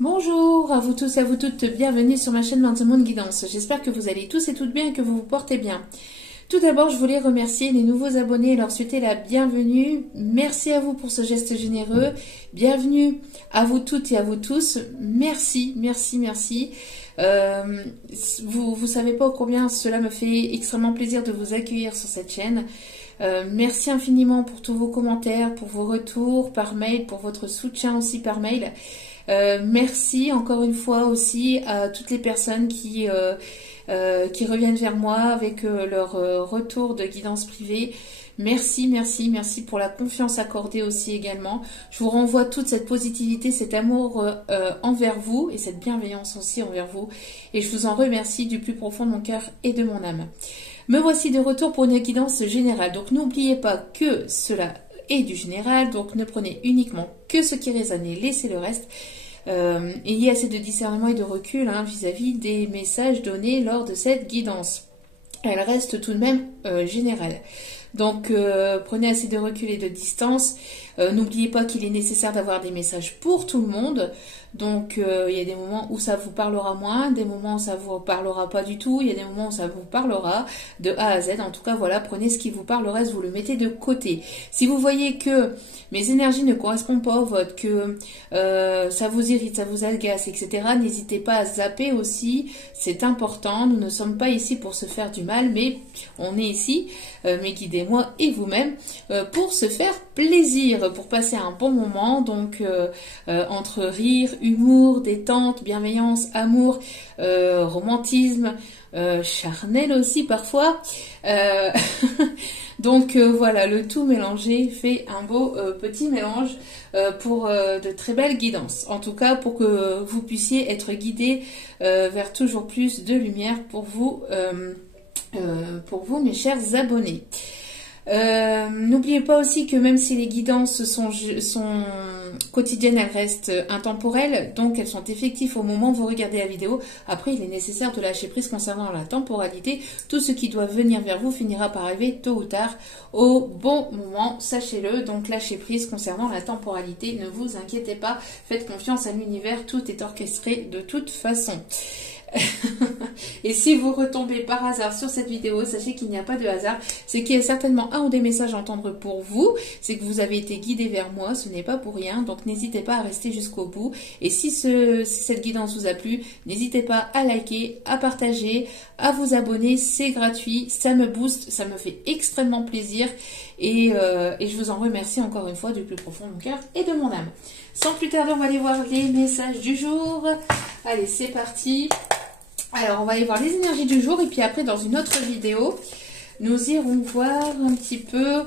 Bonjour à vous tous et à vous toutes, bienvenue sur ma chaîne Monde Guidance. J'espère que vous allez tous et toutes bien et que vous vous portez bien. Tout d'abord, je voulais remercier les nouveaux abonnés et leur souhaiter la bienvenue. Merci à vous pour ce geste généreux. Bienvenue à vous toutes et à vous tous. Merci, merci, merci. Vous savez pas combien cela me fait extrêmement plaisir de vous accueillir sur cette chaîne. Merci infiniment pour tous vos commentaires, pour vos retours par mail, pour votre soutien aussi par mail. Merci encore une fois aussi à toutes les personnes qui reviennent vers moi avec leur retour de guidance privée. Merci, merci, merci pour la confiance accordée aussi également. Je vous renvoie toute cette positivité, cet amour envers vous et cette bienveillance aussi envers vous. Et je vous en remercie du plus profond de mon cœur et de mon âme. Me voici de retour pour une guidance générale. Donc n'oubliez pas que cela est du général, donc ne prenez uniquement que ce qui résonne et laissez le reste. Ayez assez de discernement et de recul vis-à-vis des messages donnés lors de cette guidance. Elle reste tout de même générale. Donc prenez assez de recul et de distance. N'oubliez pas qu'il est nécessaire d'avoir des messages pour tout le monde. Donc il y a des moments où ça vous parlera moins, des moments où ça vous parlera pas du tout, il y a des moments où ça vous parlera de A à Z. En tout cas voilà, prenez ce qui vous parle, le reste vous le mettez de côté. Si vous voyez que mes énergies ne correspondent pas aux vôtres, que ça vous irrite, ça vous agace, etc., n'hésitez pas à zapper aussi, c'est important. Nous ne sommes pas ici pour se faire du mal, mais on est ici, mes guides et moi et vous-même, pour se faire plaisir, pour passer un bon moment, donc entre rire, humour, détente, bienveillance, amour, romantisme, charnel aussi parfois. Donc voilà, le tout mélangé fait un beau petit mélange pour de très belles guidances. En tout cas, pour que vous puissiez être guidés vers toujours plus de lumière pour vous, mes chers abonnés. N'oubliez pas aussi que même si les guidances sont quotidiennes, elles restent intemporelles, donc elles sont effectives au moment où vous regardez la vidéo. Après, il est nécessaire de lâcher prise concernant la temporalité. Tout ce qui doit venir vers vous finira par arriver tôt ou tard au bon moment, sachez-le. Donc lâchez prise concernant la temporalité, ne vous inquiétez pas, faites confiance à l'univers, tout est orchestré de toute façon. Et si vous retombez par hasard sur cette vidéo, sachez qu'il n'y a pas de hasard, c'est qu'il y a certainement un ou des messages à entendre pour vous, c'est que vous avez été guidé vers moi, ce n'est pas pour rien, donc n'hésitez pas à rester jusqu'au bout. Et si cette guidance vous a plu, n'hésitez pas à liker, à partager, à vous abonner, c'est gratuit, ça me booste, ça me fait extrêmement plaisir et je vous en remercie encore une fois du plus profond de mon cœur et de mon âme. Sans plus tarder, on va aller voir les messages du jour. Allez, c'est parti. Alors, on va aller voir les énergies du jour et puis après, dans une autre vidéo, nous irons voir un petit peu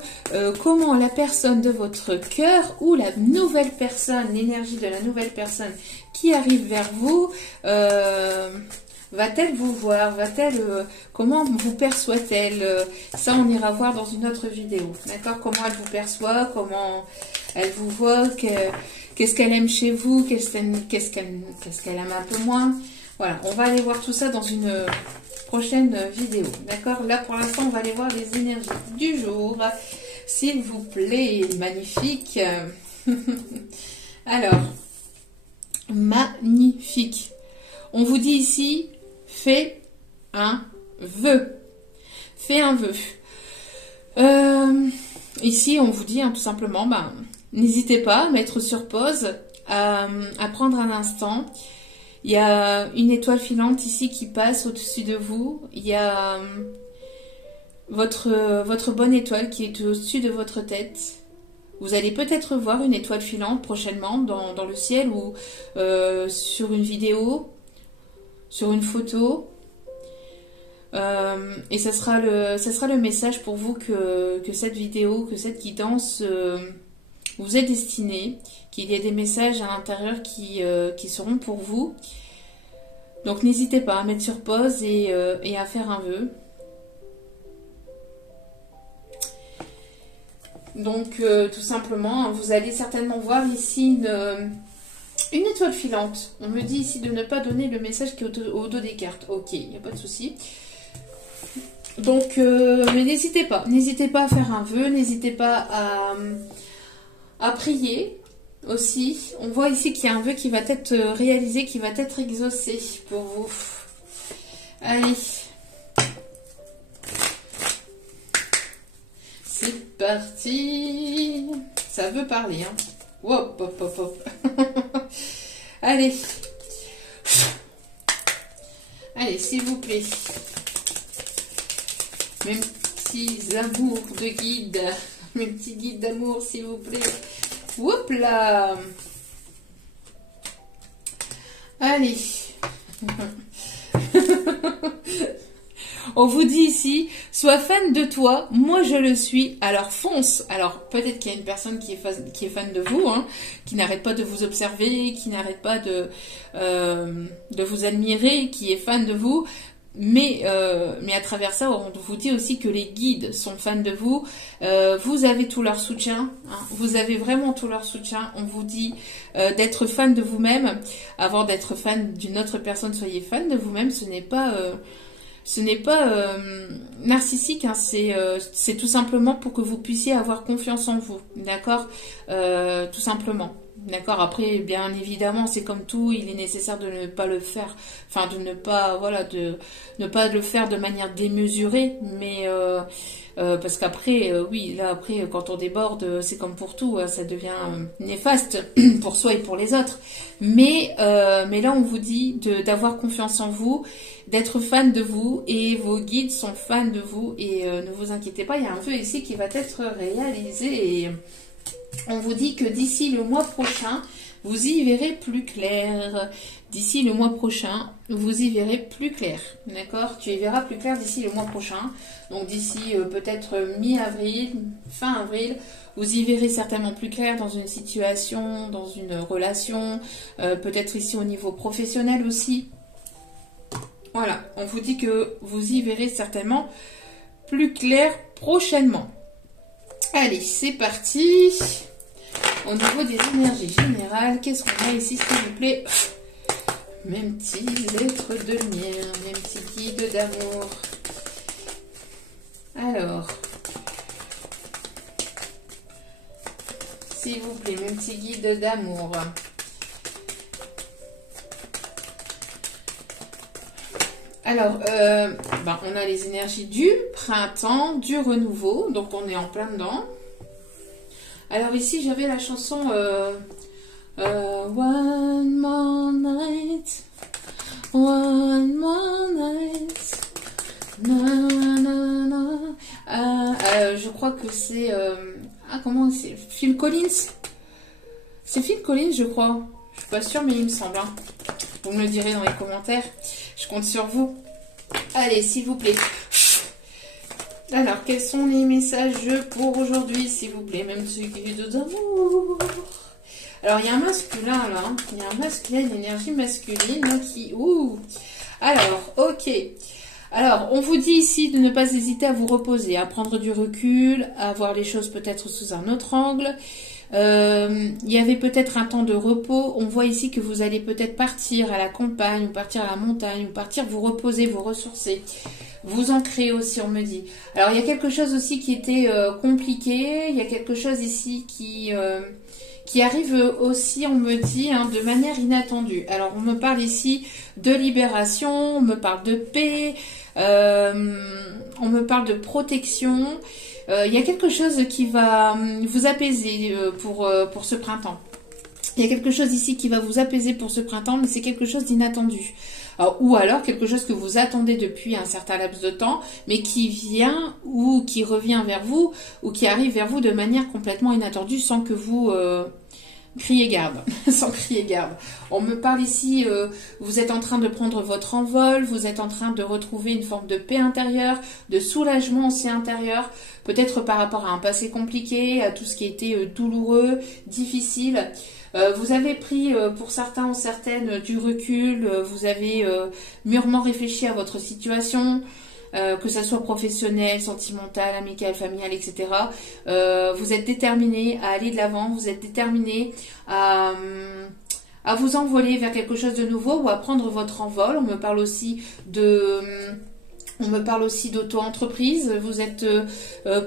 comment la personne de votre cœur ou la nouvelle personne, l'énergie de la nouvelle personne qui arrive vers vous, va-t-elle vous voir? Comment vous perçoit-elle? Ça, on ira voir dans une autre vidéo. D'accord? Comment elle vous perçoit? Comment elle vous voit? Qu'est-ce qu'elle aime chez vous? Qu'est-ce qu'elle aime un peu moins? Voilà, on va aller voir tout ça dans une prochaine vidéo. D'accord? Là, pour l'instant, on va aller voir les énergies du jour. S'il vous plaît, magnifique. Alors, magnifique. On vous dit ici, fais un vœu. Fais un vœu. Ici, on vous dit tout simplement, n'hésitez pas à mettre sur pause, à prendre un instant. Il y a une étoile filante ici qui passe au-dessus de vous. Il y a votre bonne étoile qui est au-dessus de votre tête. Vous allez peut-être voir une étoile filante prochainement dans le ciel ou sur une vidéo, sur une photo. Et ça sera le message pour vous que cette vidéo, que cette guidance vous est destinée, qu'il y ait des messages à l'intérieur qui seront pour vous. Donc n'hésitez pas à mettre sur pause et à faire un vœu. Donc tout simplement, vous allez certainement voir ici une étoile filante. On me dit ici de ne pas donner le message qui est au dos des cartes. Ok, il n'y a pas de souci. Donc, mais n'hésitez pas à faire un vœu, n'hésitez pas à prier, aussi. On voit ici qu'il y a un vœu qui va être réalisé, qui va être exaucé pour vous. Allez. C'est parti. Ça veut parler, hein. Hop, hop, hop, hop. Allez. Allez, s'il vous plaît. Mes petits amours de guide. Mes petits guides d'amour, s'il vous plaît. Hop là. Allez. On vous dit ici, sois fan de toi, moi je le suis, alors fonce. Alors peut-être qu'il y a une personne qui est fan de vous, hein, qui n'arrête pas de vous observer, qui n'arrête pas de vous admirer, qui est fan de vous. Mais à travers ça, on vous dit aussi que les guides sont fans de vous. Vous avez tout leur soutien. Hein, vous avez vraiment tout leur soutien. On vous dit d'être fan de vous-même. Avant d'être fan d'une autre personne, soyez fan de vous-même. Ce n'est pas narcissique, hein, c'est tout simplement pour que vous puissiez avoir confiance en vous, d'accord, tout simplement, d'accord. Après, bien évidemment, c'est comme tout, il est nécessaire de ne pas le faire, enfin de ne pas, voilà, de ne pas le faire de manière démesurée, mais parce qu'après, oui, là après, quand on déborde, c'est comme pour tout, hein, ça devient néfaste pour soi et pour les autres. Mais là, on vous dit d'avoir confiance en vous, d'être fan de vous, et vos guides sont fans de vous, et ne vous inquiétez pas, il y a un vœu ici qui va être réalisé, et on vous dit que d'ici le mois prochain, vous y verrez plus clair. D'ici le mois prochain, vous y verrez plus clair. D'accord? Tu y verras plus clair d'ici le mois prochain. Donc d'ici peut-être mi-avril, fin avril, vous y verrez certainement plus clair dans une situation, dans une relation, peut-être ici au niveau professionnel aussi. Voilà, on vous dit que vous y verrez certainement plus clair prochainement. Allez, c'est parti. Au niveau des énergies générales, qu'est-ce qu'on a ici, s'il vous plaît? Mes petits êtres de lumière, mes petits guides d'amour. Alors, s'il vous plaît, mes petits guides d'amour. Alors, on a les énergies du printemps, du renouveau, donc on est en plein dedans. Alors ici, j'avais la chanson One More Night, One More Night, na, na, na. Je crois que c'est... comment c'est? Phil Collins? C'est Phil Collins, je crois. Je suis pas sûre, mais il me semble. Hein. Vous me le direz dans les commentaires. Je compte sur vous. Allez, s'il vous plaît. Alors, quels sont les messages pour aujourd'hui, s'il vous plaît? Même ceux qui sont d'amour. Alors, il y a un masculin, là. Hein. Il y a un masculin, une énergie masculine hein, qui... Ouh. Alors, ok. Alors, on vous dit ici de ne pas hésiter à vous reposer, à prendre du recul, à voir les choses peut-être sous un autre angle. Il y avait peut-être un temps de repos. On voit ici que vous allez peut-être partir à la campagne, ou partir à la montagne, ou partir vous reposer, vous ressourcer, vous ancrer aussi, on me dit. Alors, il y a quelque chose aussi qui était compliqué. Il y a quelque chose ici qui arrive aussi, on me dit, hein, de manière inattendue. Alors, on me parle ici de libération, on me parle de paix, on me parle de protection. Il y a quelque chose qui va vous apaiser pour ce printemps. Il y a quelque chose ici qui va vous apaiser pour ce printemps, mais c'est quelque chose d'inattendu. Ou alors quelque chose que vous attendez depuis un certain laps de temps, mais qui vient ou qui revient vers vous, ou qui arrive vers vous de manière complètement inattendue sans que vous... criez garde, sans crier garde. On me parle ici, vous êtes en train de prendre votre envol, vous êtes en train de retrouver une forme de paix intérieure, de soulagement aussi intérieur, peut-être par rapport à un passé compliqué, à tout ce qui était douloureux, difficile. Vous avez pris pour certains ou certaines du recul, vous avez mûrement réfléchi à votre situation, que ça soit professionnel, sentimental, amical, familial, etc. Vous êtes déterminé à aller de l'avant, vous êtes déterminé à vous envoler vers quelque chose de nouveau ou à prendre votre envol. On me parle aussi d'auto-entreprise. Vous êtes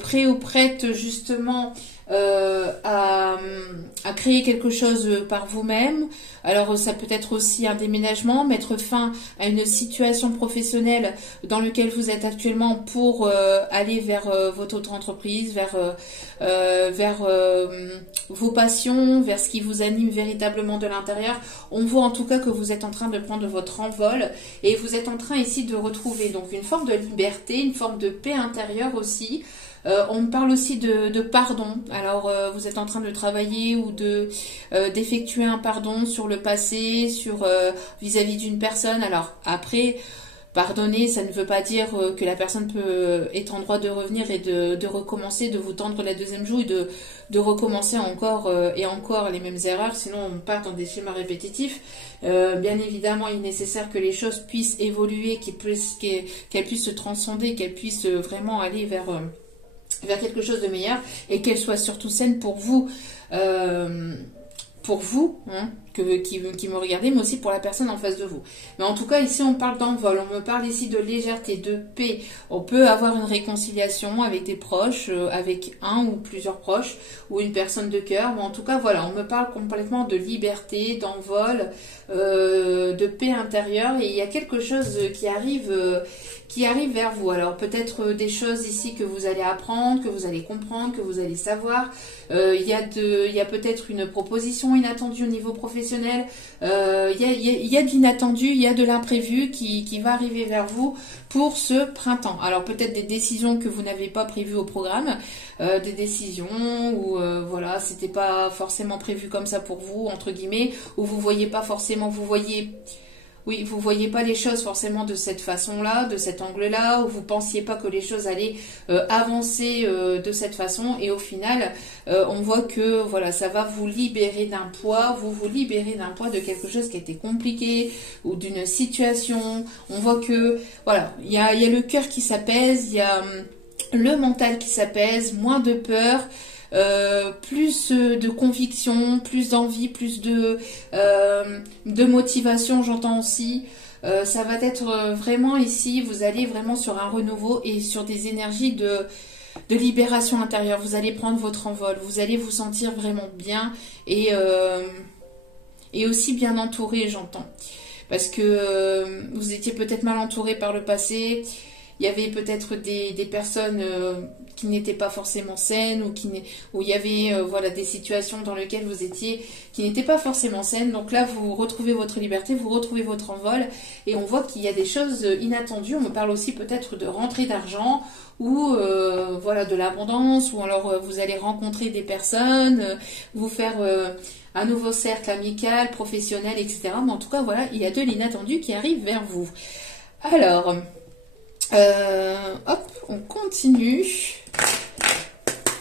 prêt ou prête justement à créer quelque chose par vous-même. Alors ça peut être aussi un déménagement, mettre fin à une situation professionnelle dans laquelle vous êtes actuellement pour aller vers votre autre entreprise, vers vos passions, vers ce qui vous anime véritablement de l'intérieur. On voit en tout cas que vous êtes en train de prendre votre envol et vous êtes en train ici de retrouver donc une forme de liberté, une forme de paix intérieure aussi. On me parle aussi de pardon. Alors, vous êtes en train de travailler ou d'effectuer un pardon sur le passé, sur vis-à-vis d'une personne. Alors, après, pardonner, ça ne veut pas dire que la personne est en droit de revenir et de recommencer, de vous tendre la deuxième joue et de recommencer encore et encore les mêmes erreurs. Sinon, on part dans des schémas répétitifs. Bien évidemment, il est nécessaire que les choses puissent évoluer, qu'elles puissent se transcender, qu'elles puissent vraiment aller vers quelque chose de meilleur et qu'elle soit surtout saine pour vous, hein, qui me regardez, mais aussi pour la personne en face de vous. Mais en tout cas, ici, on parle d'envol, on me parle ici de légèreté, de paix. On peut avoir une réconciliation avec des proches, avec un ou plusieurs proches, ou une personne de cœur. Mais en tout cas, voilà, on me parle complètement de liberté, d'envol, de paix intérieure. Et il y a quelque chose qui arrive vers vous. Alors, peut-être des choses ici que vous allez apprendre, que vous allez comprendre, que vous allez savoir. Il y a peut-être une proposition inattendue au niveau professionnel. Il y a de l'inattendu, il y a de l'imprévu qui va arriver vers vous pour ce printemps. Alors peut-être des décisions que vous n'avez pas prévues au programme, des décisions où voilà, c'était pas forcément prévu comme ça pour vous, entre guillemets, où vous voyez pas forcément, vous voyez pas les choses forcément de cette façon-là, de cet angle-là, où vous pensiez pas que les choses allaient avancer de cette façon, et au final, on voit que voilà, ça va vous libérer d'un poids, vous libérez d'un poids de quelque chose qui a été compliqué ou d'une situation. On voit que voilà, il y a le cœur qui s'apaise, il y a le mental qui s'apaise, moins de peur. Plus de conviction, plus d'envie, plus de motivation, j'entends aussi. Ça va être vraiment ici, vous allez vraiment sur un renouveau et sur des énergies de libération intérieure. Vous allez prendre votre envol, vous allez vous sentir vraiment bien et aussi bien entouré, j'entends. Parce que vous étiez peut-être mal entouré par le passé. Il y avait peut-être des personnes qui n'étaient pas forcément saines où il y avait voilà, des situations dans lesquelles vous étiez qui n'étaient pas forcément saines. Donc là, vous retrouvez votre liberté, vous retrouvez votre envol et on voit qu'il y a des choses inattendues. On me parle aussi peut-être de rentrée d'argent ou voilà, de l'abondance, ou alors vous allez rencontrer des personnes, vous faire un nouveau cercle amical, professionnel, etc. Mais en tout cas, voilà, il y a de l'inattendu qui arrive vers vous. Alors... hop, on continue.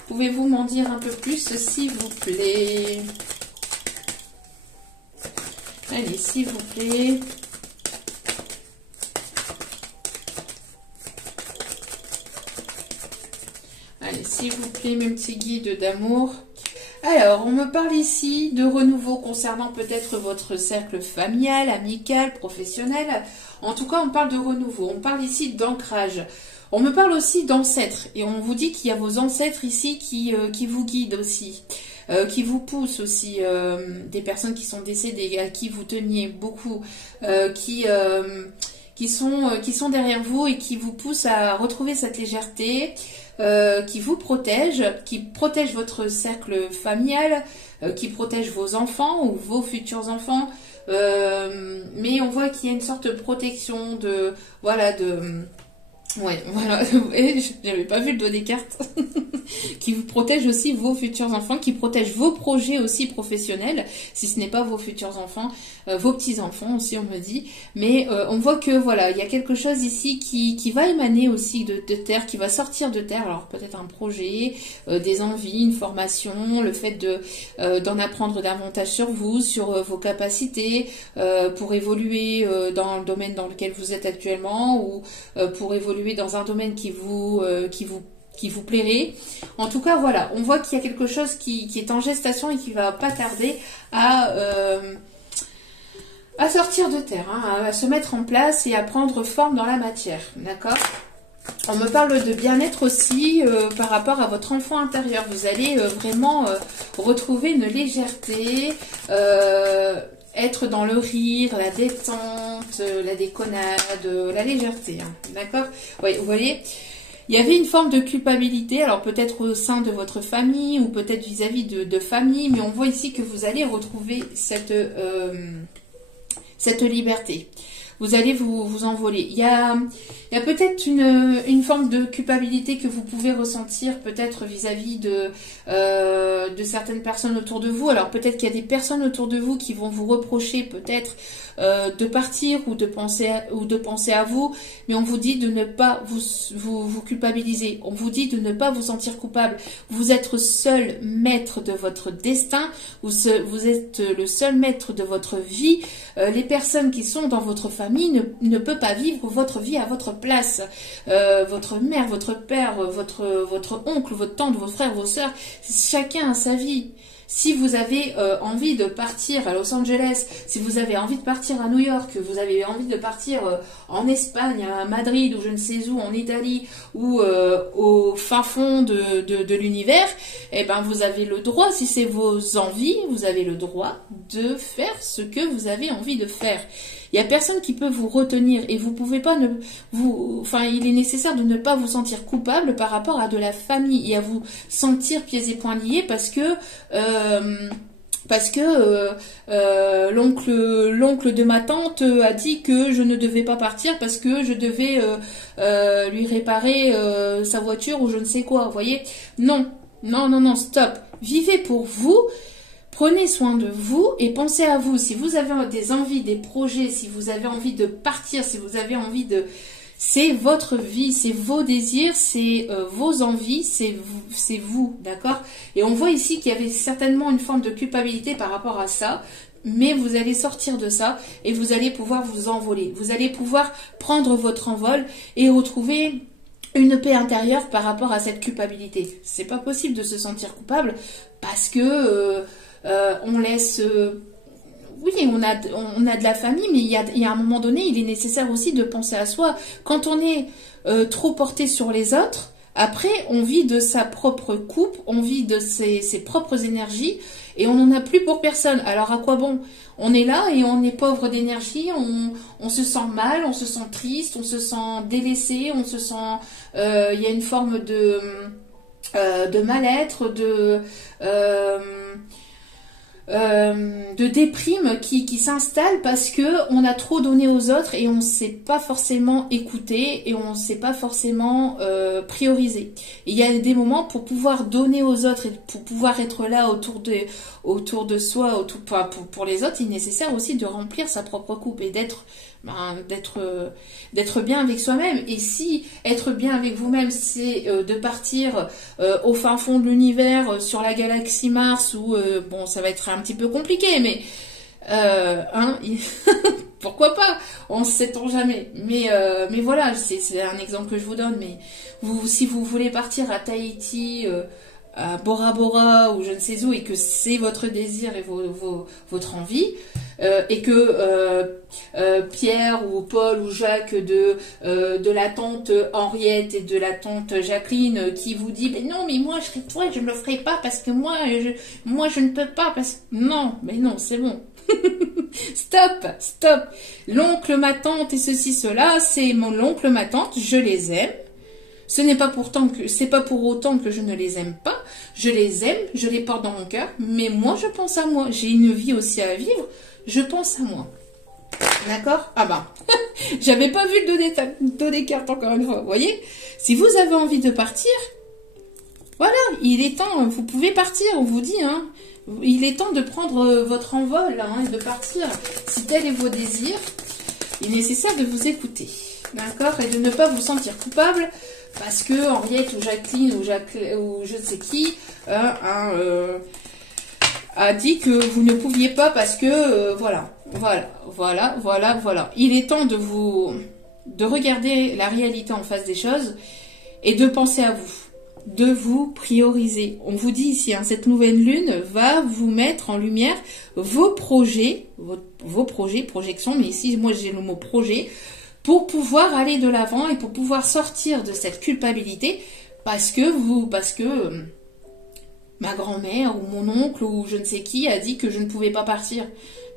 Pouvez-vous m'en dire un peu plus, s'il vous plaît? Allez, s'il vous plaît. Allez, s'il vous plaît, mes petits guides d'amour. Alors, on me parle ici de renouveau concernant peut-être votre cercle familial, amical, professionnel. En tout cas, on parle de renouveau. On parle ici d'ancrage. On me parle aussi d'ancêtres. Et on vous dit qu'il y a vos ancêtres ici qui vous guident aussi. Qui vous poussent aussi. Des personnes qui sont décédées, à qui vous teniez beaucoup. Qui sont derrière vous et qui vous poussent à retrouver cette légèreté. Qui vous protège, qui protège votre cercle familial, qui protège vos enfants ou vos futurs enfants. Mais on voit qu'il y a une sorte de protection ouais, voilà, j'avais pas vu le dos des cartes, qui vous protège aussi vos futurs enfants, qui protège vos projets aussi professionnels, si ce n'est pas vos futurs enfants, vos petits-enfants aussi, on me dit. Mais on voit que voilà, il y a quelque chose ici qui va émaner aussi de terre, qui va sortir de terre. Alors peut-être un projet, des envies, une formation, le fait d'en apprendre davantage sur vous, sur vos capacités, pour évoluer dans le domaine dans lequel vous êtes actuellement, ou pour évoluer dans un domaine qui vous plairait. En tout cas, voilà, on voit qu'il y a quelque chose qui est en gestation et qui va pas tarder à sortir de terre, hein, à se mettre en place et à prendre forme dans la matière. D'accord? On me parle de bien-être aussi par rapport à votre enfant intérieur. Vous allez vraiment retrouver une légèreté, être dans le rire, la détente, la déconnade, la légèreté. Hein, d'accord? Oui, vous voyez, il y avait une forme de culpabilité, alors peut-être au sein de votre famille ou peut-être vis-à-vis de famille, mais on voit ici que vous allez retrouver cette liberté. Vous allez vous envoler. Il y a peut-être une forme de culpabilité que vous pouvez ressentir peut-être vis-à-vis de certaines personnes autour de vous. Alors peut-être qu'il y a des personnes autour de vous qui vont vous reprocher peut-être de partir ou de penser à vous, mais on vous dit de ne pas vous culpabiliser. On vous dit de ne pas vous sentir coupable. Vous êtes seul maître de votre destin. Vous êtes le seul maître de votre vie. Les personnes qui sont dans votre famille ne peuvent pas vivre votre vie à votre place. Votre mère, votre père, votre oncle, votre tante, vos frères, vos sœurs, chacun a sa vie. Si vous avez envie de partir à Los Angeles, si vous avez envie de partir à New York, que vous avez envie de partir en Espagne, à Madrid ou je ne sais où, en Italie ou au fin fond de l'univers, eh ben vous avez le droit, si c'est vos envies, vous avez le droit de faire ce que vous avez envie de faire. Il n'y a personne qui peut vous retenir et vous pouvez pas il est nécessaire de ne pas vous sentir coupable par rapport à de la famille et à vous sentir pieds et poings liés parce que l'oncle de ma tante a dit que je ne devais pas partir parce que je devais lui réparer sa voiture ou je ne sais quoi. Vous voyez? Non, stop. Vivez pour vous. Prenez soin de vous et pensez à vous. Si vous avez des envies, des projets, si vous avez envie de partir, si vous avez envie de... C'est votre vie, c'est vos désirs, c'est vos envies, c'est vous, d'accord? Et on voit ici qu'il y avait certainement une forme de culpabilité par rapport à ça, mais vous allez sortir de ça et vous allez pouvoir vous envoler. Vous allez pouvoir prendre votre envol et retrouver une paix intérieure par rapport à cette culpabilité. C'est pas possible de se sentir coupable parce que... on laisse... oui, on a de la famille, mais il y a un moment donné, il est nécessaire aussi de penser à soi. Quand on est trop porté sur les autres, après, on vit de sa propre coupe, on vit de ses propres énergies, et on n'en a plus pour personne. Alors à quoi bon? On est là et on est pauvre d'énergie, on se sent mal, on se sent triste, on se sent délaissé, on se sent... il y a une forme de mal-être, de déprime qui s'installe parce que on a trop donné aux autres et on ne s'est pas forcément écouté et on ne s'est pas forcément priorisé. Il y a des moments pour pouvoir donner aux autres et pour pouvoir être là autour de soi, pour les autres, il est nécessaire aussi de remplir sa propre coupe et d'être bien avec soi-même. Et si être bien avec vous-même, c'est de partir au fin fond de l'univers, sur la galaxie Mars, où bon, ça va être un petit peu compliqué, mais pourquoi pas? On ne sait-on jamais. Mais voilà, c'est un exemple que je vous donne. Mais si vous voulez partir à Tahiti, à Bora Bora ou je ne sais où, et que c'est votre désir et votre envie, et que Pierre ou Paul ou Jacques de la tante Henriette et de la tante Jacqueline qui vous dit non mais moi je serai toi, je ne le ferai pas parce que moi je ne peux pas parce que non, mais non, c'est bon. Stop. L'oncle, ma tante et ceci, cela, c'est mon oncle, ma tante, je les aime. C'est pas pour autant que je ne les aime pas. Je les aime, je les porte dans mon cœur, mais moi je pense à moi. J'ai une vie aussi à vivre, je pense à moi. D'accord? Ah bah, j'avais pas vu le dos des cartes encore une fois. Vous voyez? Si vous avez envie de partir, voilà, il est temps, vous pouvez partir, on vous dit, hein. Il est temps de prendre votre envol, hein, et de partir. Si tel est vos désirs, il est nécessaire de vous écouter. D'accord? Et de ne pas vous sentir coupable parce que Henriette ou Jacqueline ou je ne sais qui a dit que vous ne pouviez pas parce que voilà. Il est temps de regarder la réalité en face des choses et de penser à vous, de vous prioriser. On vous dit ici, hein, cette nouvelle lune va vous mettre en lumière vos projets, projections, mais ici moi j'ai le mot projet, pour pouvoir aller de l'avant et pour pouvoir sortir de cette culpabilité parce que ma grand-mère ou mon oncle ou je ne sais qui a dit que je ne pouvais pas partir.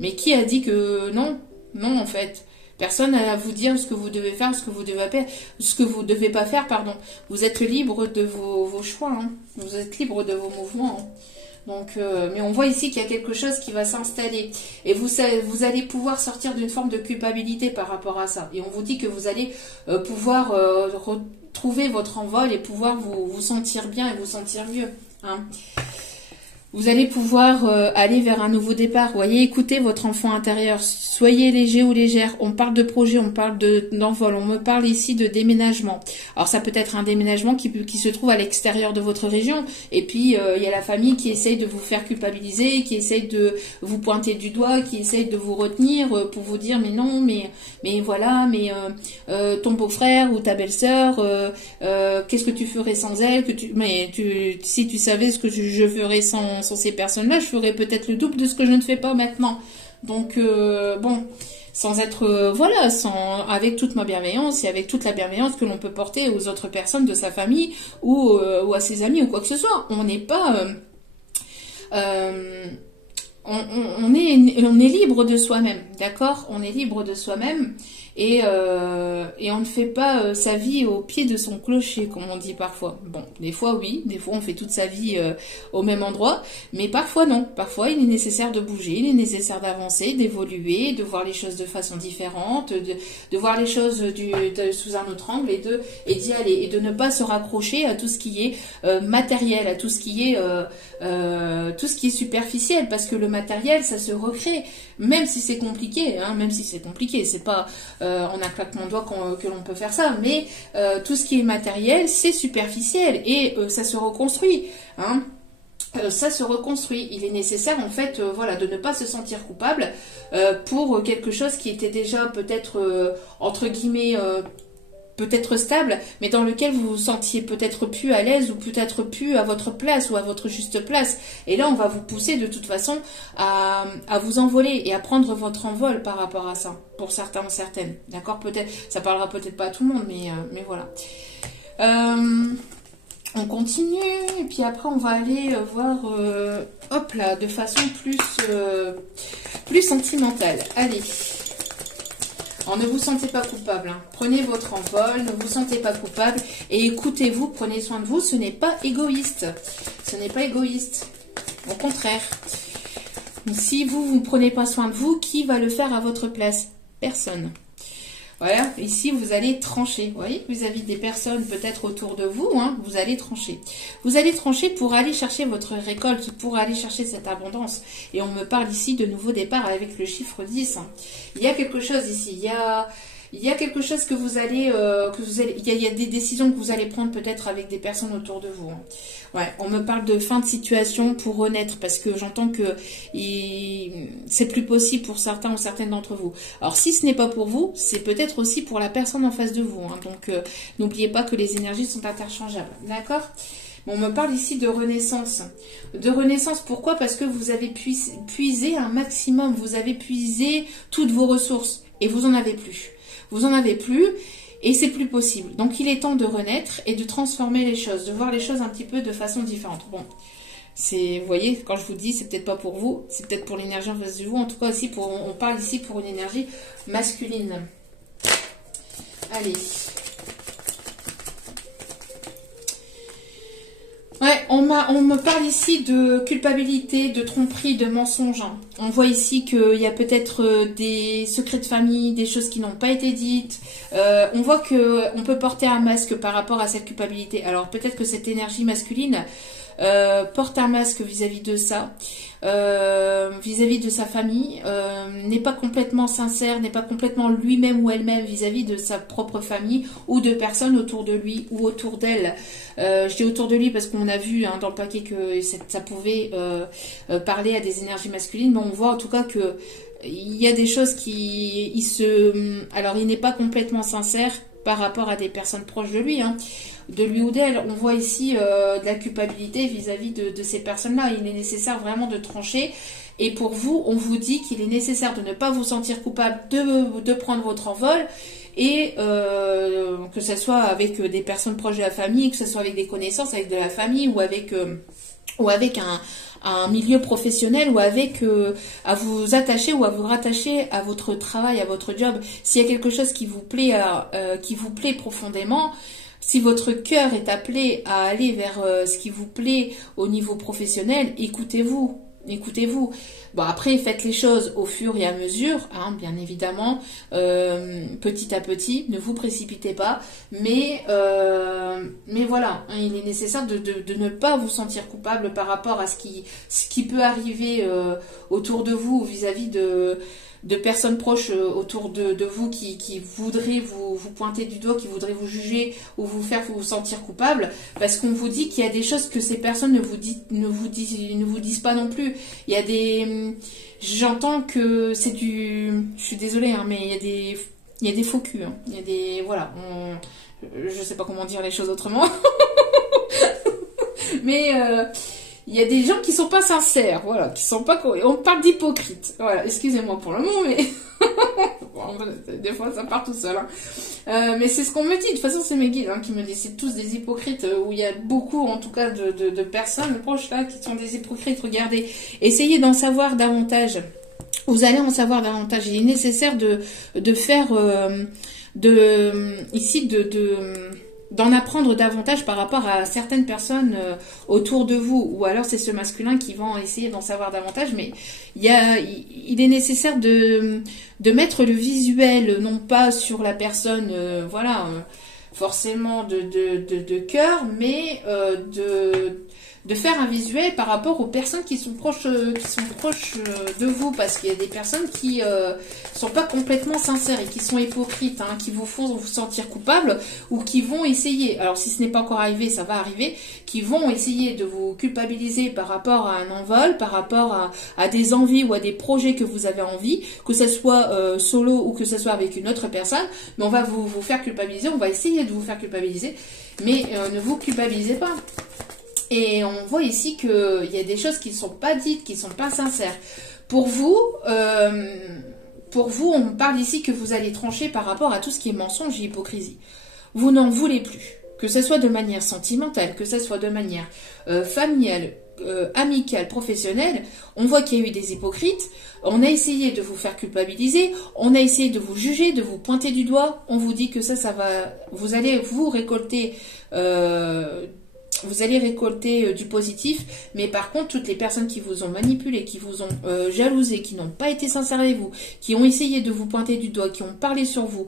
Mais qui a dit que non? Non, en fait. Personne n'a à vous dire ce que vous devez faire, ce que vous devez pas faire, pardon. Vous êtes libre de vos choix, hein. Vous êtes libre de vos mouvements, hein. Donc, mais on voit ici qu'il y a quelque chose qui va s'installer. Et vous allez pouvoir sortir d'une forme de culpabilité par rapport à ça. Et on vous dit que vous allez pouvoir retrouver votre envol et pouvoir vous sentir bien et vous sentir mieux, hein. Vous allez pouvoir aller vers un nouveau départ. Vous voyez, écoutez votre enfant intérieur. Soyez léger ou légère. On parle de projet, on parle d'envol. On me parle ici de déménagement. Alors ça peut être un déménagement qui se trouve à l'extérieur de votre région. Et puis il y a la famille qui essaye de vous faire culpabiliser, qui essaye de vous pointer du doigt, qui essaye de vous retenir pour vous dire mais non, mais voilà, mais ton beau-frère ou ta belle-sœur, qu'est-ce que tu ferais sans elle? Si tu savais ce que je ferais sans ces personnes-là, je ferais peut-être le double de ce que je ne fais pas maintenant. Donc, bon, sans être, avec toute ma bienveillance et avec toute la bienveillance que l'on peut porter aux autres personnes de sa famille ou à ses amis ou quoi que ce soit. On n'est pas... on est libre de soi-même, d'accord? On est libre de soi-même et on ne fait pas sa vie au pied de son clocher, comme on dit parfois. Bon, des fois oui, des fois on fait toute sa vie au même endroit, mais parfois non. Parfois il est nécessaire de bouger, il est nécessaire d'avancer, d'évoluer, de voir les choses de façon différente, de voir les choses sous un autre angle et d'y aller et de ne pas se raccrocher à tout ce qui est matériel, à tout ce qui est superficiel, parce que le matériel ça se recrée, même si c'est compliqué, hein, c'est pas en un claquement de doigts que l'on peut faire ça, mais tout ce qui est matériel c'est superficiel et ça se reconstruit, hein. Ça se reconstruit. Il est nécessaire en fait de ne pas se sentir coupable pour quelque chose qui était déjà peut-être entre guillemets peut-être stable, mais dans lequel vous vous sentiez peut-être plus à l'aise ou peut-être plus à votre place ou à votre juste place. Et là, on va vous pousser de toute façon à vous envoler et à prendre votre envol par rapport à ça, pour certains ou certaines. D'accord? Peut-être, ça parlera peut-être pas à tout le monde, mais voilà. On continue, et puis après on va aller voir, hop là, de façon plus sentimentale. Allez. Alors, ne vous sentez pas coupable, hein. Prenez votre envol, ne vous sentez pas coupable et écoutez-vous, prenez soin de vous, ce n'est pas égoïste. Ce n'est pas égoïste, au contraire. Si vous ne prenez pas soin de vous, qui va le faire à votre place? Personne. Voilà, ici vous allez trancher, vous voyez, vis-à-vis des personnes peut-être autour de vous, hein, vous allez trancher. Vous allez trancher pour aller chercher votre récolte, pour aller chercher cette abondance. Et on me parle ici de nouveau départ avec le chiffre 10. Hein. Il y a quelque chose ici, il y a quelque chose que vous allez, il y a des décisions que vous allez prendre peut-être avec des personnes autour de vous. Hein. Ouais, on me parle de fin de situation pour renaître parce que j'entends que c'est plus possible pour certains ou certaines d'entre vous. Alors si ce n'est pas pour vous, c'est peut-être aussi pour la personne en face de vous. Hein. Donc n'oubliez pas que les énergies sont interchangeables, d'accord? Bon, on me parle ici de renaissance. De renaissance, pourquoi? Parce que vous avez puisé un maximum, vous avez puisé toutes vos ressources et vous en avez plus. Vous en avez plus et c'est plus possible. Donc il est temps de renaître et de transformer les choses, de voir les choses un petit peu de façon différente. Bon, vous voyez, quand je vous dis, c'est peut-être pas pour vous, c'est peut-être pour l'énergie en face de vous. En tout cas, aussi on parle ici pour une énergie masculine. Allez. Ouais, on me parle ici de culpabilité, de tromperie, de mensonge. On voit ici qu'il y a peut-être des secrets de famille, des choses qui n'ont pas été dites. On voit qu'on peut porter un masque par rapport à cette culpabilité. Alors peut-être que cette énergie masculine porte un masque vis-à-vis de ça, vis-à-vis de sa famille, n'est pas complètement sincère, n'est pas complètement lui-même ou elle-même vis-à-vis de sa propre famille ou de personnes autour de lui ou autour d'elle. Je dis autour de lui parce qu'on a vu dans le paquet que ça pouvait parler à des énergies masculines, mais on voit en tout cas que il y a des choses alors il n'est pas complètement sincère par rapport à des personnes proches de lui, de lui ou d'elle. On voit ici de la culpabilité vis-à-vis de ces personnes-là. Il est nécessaire vraiment de trancher Et pour vous, on vous dit qu'il est nécessaire de ne pas vous sentir coupable de prendre votre envol, et que ce soit avec des personnes proches de la famille, que ce soit avec des connaissances, avec de la famille, ou avec un milieu professionnel, ou avec à vous attacher ou à vous rattacher à votre travail, à votre job. S'il y a quelque chose qui vous plaît profondément, si votre cœur est appelé à aller vers ce qui vous plaît au niveau professionnel, écoutez-vous. Écoutez-vous. Bon, après, faites les choses au fur et à mesure, hein, bien évidemment, petit à petit, ne vous précipitez pas, mais voilà, hein, il est nécessaire de ne pas vous sentir coupable par rapport à ce qui peut arriver autour de vous, vis-à-vis de personnes proches autour de vous qui voudraient vous pointer du doigt, qui voudraient vous juger ou vous faire vous sentir coupable, parce qu'on vous dit qu'il y a des choses que ces personnes ne vous disent pas non plus. Il y a j'entends que c'est je suis désolée, hein, mais il y a des faux culs, hein. Il y a des, voilà, je sais pas comment dire les choses autrement, mais il y a des gens qui sont pas sincères, voilà, qui sont pas cohérents. On parle d'hypocrite, voilà, excusez-moi pour le mot, mais bon, des fois ça part tout seul, hein. Mais c'est ce qu'on me dit, de toute façon c'est mes guides, hein, qui me disent, c'est tous des hypocrites, où il y a beaucoup en tout cas de personnes proches là qui sont des hypocrites. Regardez, essayez d'en savoir davantage, vous allez en savoir davantage. Il est nécessaire de faire d'en apprendre davantage par rapport à certaines personnes autour de vous, ou alors c'est ce masculin qui vont essayer d'en savoir davantage, mais il est nécessaire de mettre le visuel, non pas sur la personne, voilà, forcément de cœur, mais de faire un visuel par rapport aux personnes qui sont proches de vous, parce qu'il y a des personnes qui sont pas complètement sincères et qui sont hypocrites, hein, qui vous font vous sentir coupable, ou qui vont essayer, alors si ce n'est pas encore arrivé, ça va arriver, qui vont essayer de vous culpabiliser par rapport à un envol, par rapport à des envies ou à des projets que vous avez envie, que ce soit solo ou que ce soit avec une autre personne, mais on va vous faire culpabiliser, on va essayer de vous faire culpabiliser, mais ne vous culpabilisez pas. Et on voit ici qu'il y a des choses qui ne sont pas dites, qui ne sont pas sincères. Pour vous, on parle ici que vous allez trancher par rapport à tout ce qui est mensonge et hypocrisie. Vous n'en voulez plus. Que ce soit de manière sentimentale, que ce soit de manière familiale, amicale, professionnelle. On voit qu'il y a eu des hypocrites. On a essayé de vous faire culpabiliser. On a essayé de vous juger, de vous pointer du doigt. On vous dit que ça va... Vous allez vous récolter... Vous allez récolter du positif, mais par contre, toutes les personnes qui vous ont manipulé, qui vous ont jalousé, qui n'ont pas été sincères avec vous, qui ont essayé de vous pointer du doigt, qui ont parlé sur vous,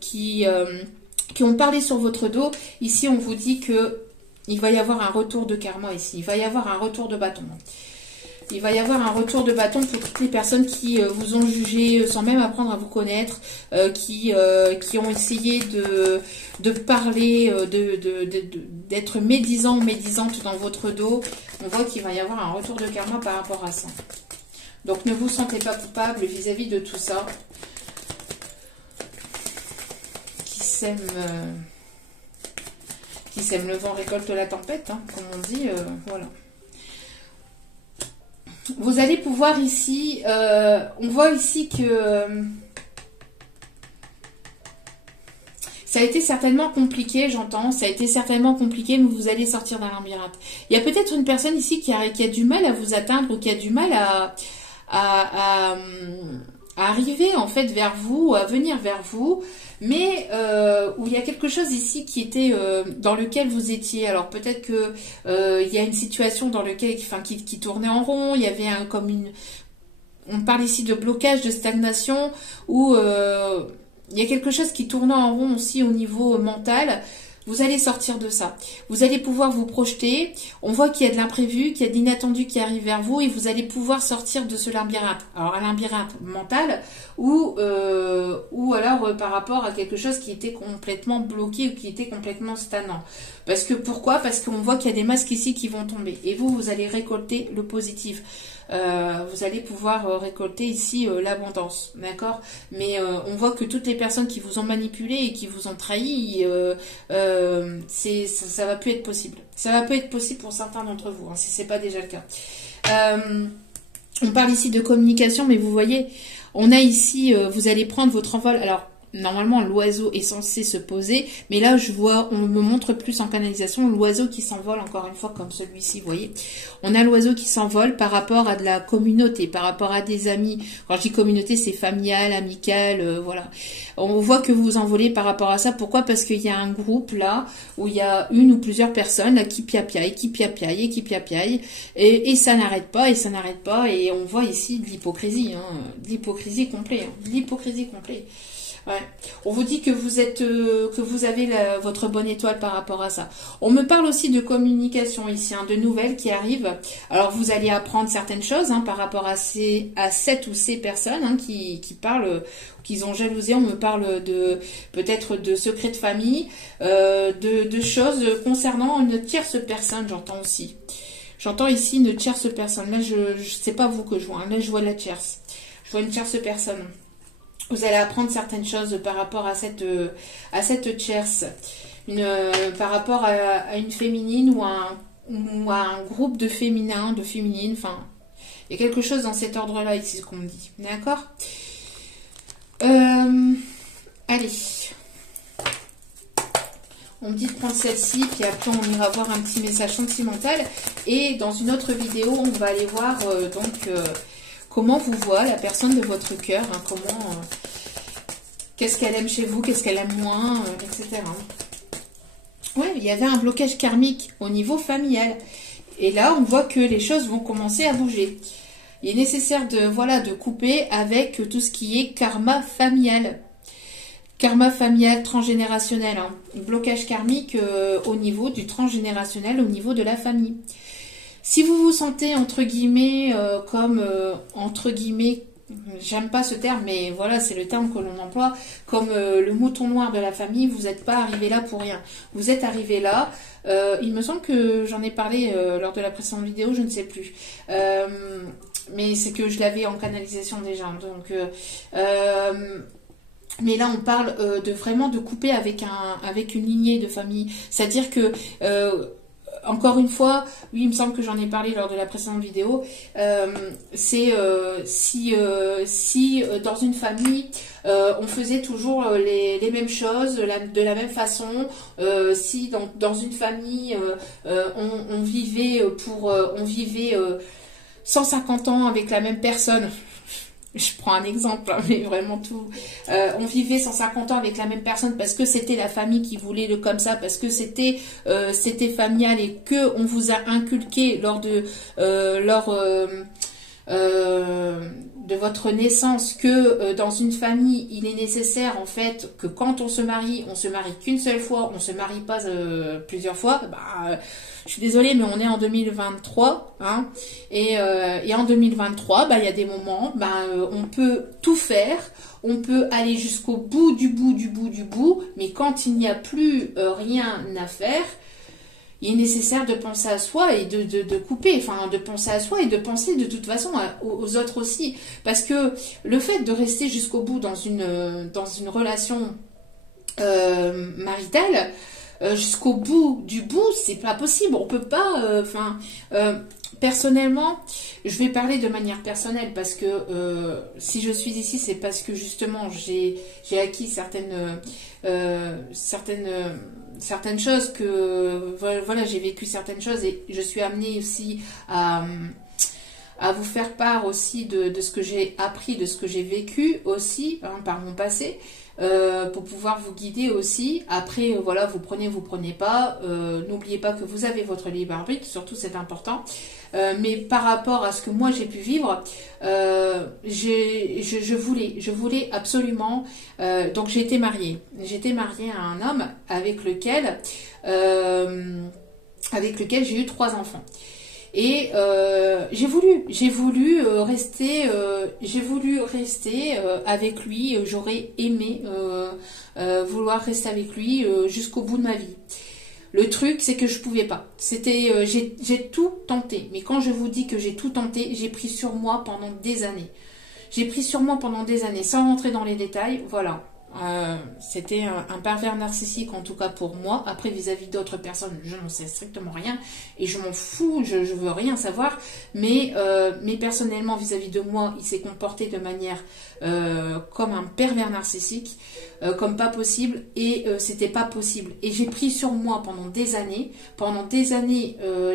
qui ont parlé sur votre dos, ici on vous dit que il va y avoir un retour de karma ici, il va y avoir un retour de bâton. Il va y avoir un retour de bâton pour toutes les personnes qui vous ont jugé sans même apprendre à vous connaître, qui ont essayé de parler, d'être médisants ou médisantes dans votre dos. On voit qu'il va y avoir un retour de karma par rapport à ça. Donc ne vous sentez pas coupable vis-à-vis de tout ça. Qui sème le vent récolte la tempête, hein, comme on dit, voilà. Vous allez pouvoir ici, on voit ici que ça a été certainement compliqué, j'entends, ça a été certainement compliqué, mais vous allez sortir d'un labyrinthe. Il y a peut-être une personne ici qui a du mal à vous atteindre, ou qui a du mal à arriver en fait vers vous, à venir vers vous, mais où il y a quelque chose ici qui était dans lequel vous étiez. Alors peut-être que il y a une situation dans laquelle, enfin, qui tournait en rond. Il y avait on parle ici de blocage, de stagnation, où il y a quelque chose qui tournait en rond aussi au niveau mental. Vous allez sortir de ça. Vous allez pouvoir vous projeter. On voit qu'il y a de l'imprévu, qu'il y a de l'inattendu qui arrive vers vous, et vous allez pouvoir sortir de ce labyrinthe. Alors un labyrinthe mental, ou alors par rapport à quelque chose qui était complètement bloqué ou qui était complètement stagnant. Parce que pourquoi? Parce qu'on voit qu'il y a des masques ici qui vont tomber. Et vous allez récolter le positif. Vous allez pouvoir récolter ici l'abondance, d'accord? Mais on voit que toutes les personnes qui vous ont manipulé et qui vous ont trahi, ça va plus être possible. Ça va plus être possible pour certains d'entre vous, hein, si c'est pas déjà le cas. On parle ici de communication, mais vous voyez, on a ici, vous allez prendre votre envol. Alors, normalement, l'oiseau est censé se poser, mais là, je vois, on me montre plus en canalisation l'oiseau qui s'envole, encore une fois, comme celui-ci, vous voyez. On a l'oiseau qui s'envole par rapport à de la communauté, par rapport à des amis. Quand je dis communauté, c'est familial, amical, voilà. On voit que vous vous envolez par rapport à ça. Pourquoi? Parce qu'il y a un groupe, là, où il y a une ou plusieurs personnes, là, qui piapiaillent, qui piapiaillent, et qui piapiaillent, et ça n'arrête pas, et ça n'arrête pas, et on voit ici de l'hypocrisie, hein, de l'hypocrisie complète, hein, de l'hypocrisie complète. Ouais. On vous dit que vous êtes, que vous avez votre bonne étoile par rapport à ça. On me parle aussi de communication ici, hein, de nouvelles qui arrivent. Alors vous allez apprendre certaines choses hein, par rapport à cette ou ces personnes hein, qui parlent, qu'ils ont jalousé. On me parle de peut-être de secrets de famille, de choses concernant une tierce personne. J'entends aussi. J'entends ici une tierce personne. Là, c'est pas vous que je vois. Hein. Là, je vois la tierce. Je vois une tierce personne. Vous allez apprendre certaines choses par rapport à cette tierce, par rapport à une féminine ou à un groupe de féminins, de féminines, enfin, il y a quelque chose dans cet ordre-là ici, ce qu'on me dit, d'accord? Allez, on me dit de prendre celle-ci, puis après on ira voir un petit message sentimental, et dans une autre vidéo, on va aller voir comment vous voit la personne de votre cœur, hein, comment, qu'est-ce qu'elle aime chez vous, qu'est-ce qu'elle aime moins, etc. Ouais, il y avait un blocage karmique au niveau familial. Et là, on voit que les choses vont commencer à bouger. Il est nécessaire de couper avec tout ce qui est karma familial. Karma familial transgénérationnel. Hein. Blocage karmique au niveau du transgénérationnel, au niveau de la famille. Si vous vous sentez, entre guillemets, entre guillemets, j'aime pas ce terme, mais voilà, c'est le terme que l'on emploie, comme le mouton noir de la famille, vous n'êtes pas arrivé là pour rien. Vous êtes arrivé là, il me semble que j'en ai parlé lors de la précédente vidéo, je ne sais plus. Mais c'est que je l'avais en canalisation déjà. Donc, mais là, on parle vraiment de couper avec une lignée de famille. C'est-à-dire que... encore une fois, oui, il me semble que j'en ai parlé lors de la précédente vidéo, c'est si dans une famille, on faisait toujours les mêmes choses de la même façon, si dans une famille, on vivait 150 ans avec la même personne. Je prends un exemple, hein, mais vraiment tout. On vivait 150 ans avec la même personne parce que c'était la famille qui voulait le comme ça, parce que c'était familial et que on vous a inculqué lors de votre naissance que dans une famille, il est nécessaire en fait que quand on se marie qu'une seule fois, on se marie pas plusieurs fois. Je suis désolée, mais on est en 2023, hein, et en 2023, il y a des moments, on peut tout faire, on peut aller jusqu'au bout du bout, mais quand il n'y a plus rien à faire, il est nécessaire de penser à soi et de couper, enfin de penser à soi et de penser de toute façon aux autres aussi, parce que le fait de rester jusqu'au bout dans une relation maritale, jusqu'au bout du bout, c'est pas possible. On peut pas. Personnellement, je vais parler de manière personnelle parce que si je suis ici, c'est parce que justement j'ai acquis certaines choses que voilà, j'ai vécu certaines choses et je suis amenée aussi à vous faire part aussi de ce que j'ai appris, de ce que j'ai vécu aussi hein, par mon passé. Pour pouvoir vous guider aussi. Après, voilà, vous prenez pas. N'oubliez pas que vous avez votre libre arbitre, surtout c'est important. Mais par rapport à ce que moi j'ai pu vivre, je voulais absolument. Donc j'ai été mariée. J'étais mariée à un homme avec lequel j'ai eu 3 enfants. Et j'ai voulu rester avec lui. J'aurais aimé vouloir rester avec lui jusqu'au bout de ma vie. Le truc, c'est que je pouvais pas. J'ai tout tenté. Mais quand je vous dis que j'ai tout tenté, j'ai pris sur moi pendant des années. Sans rentrer dans les détails. Voilà. C'était un pervers narcissique, en tout cas pour moi. Après, vis-à-vis d'autres personnes, je n'en sais strictement rien et je m'en fous, je veux rien savoir. Mais personnellement, vis-à-vis de moi, il s'est comporté de manière comme un pervers narcissique, comme pas possible, et c'était pas possible. Et j'ai pris sur moi pendant des années.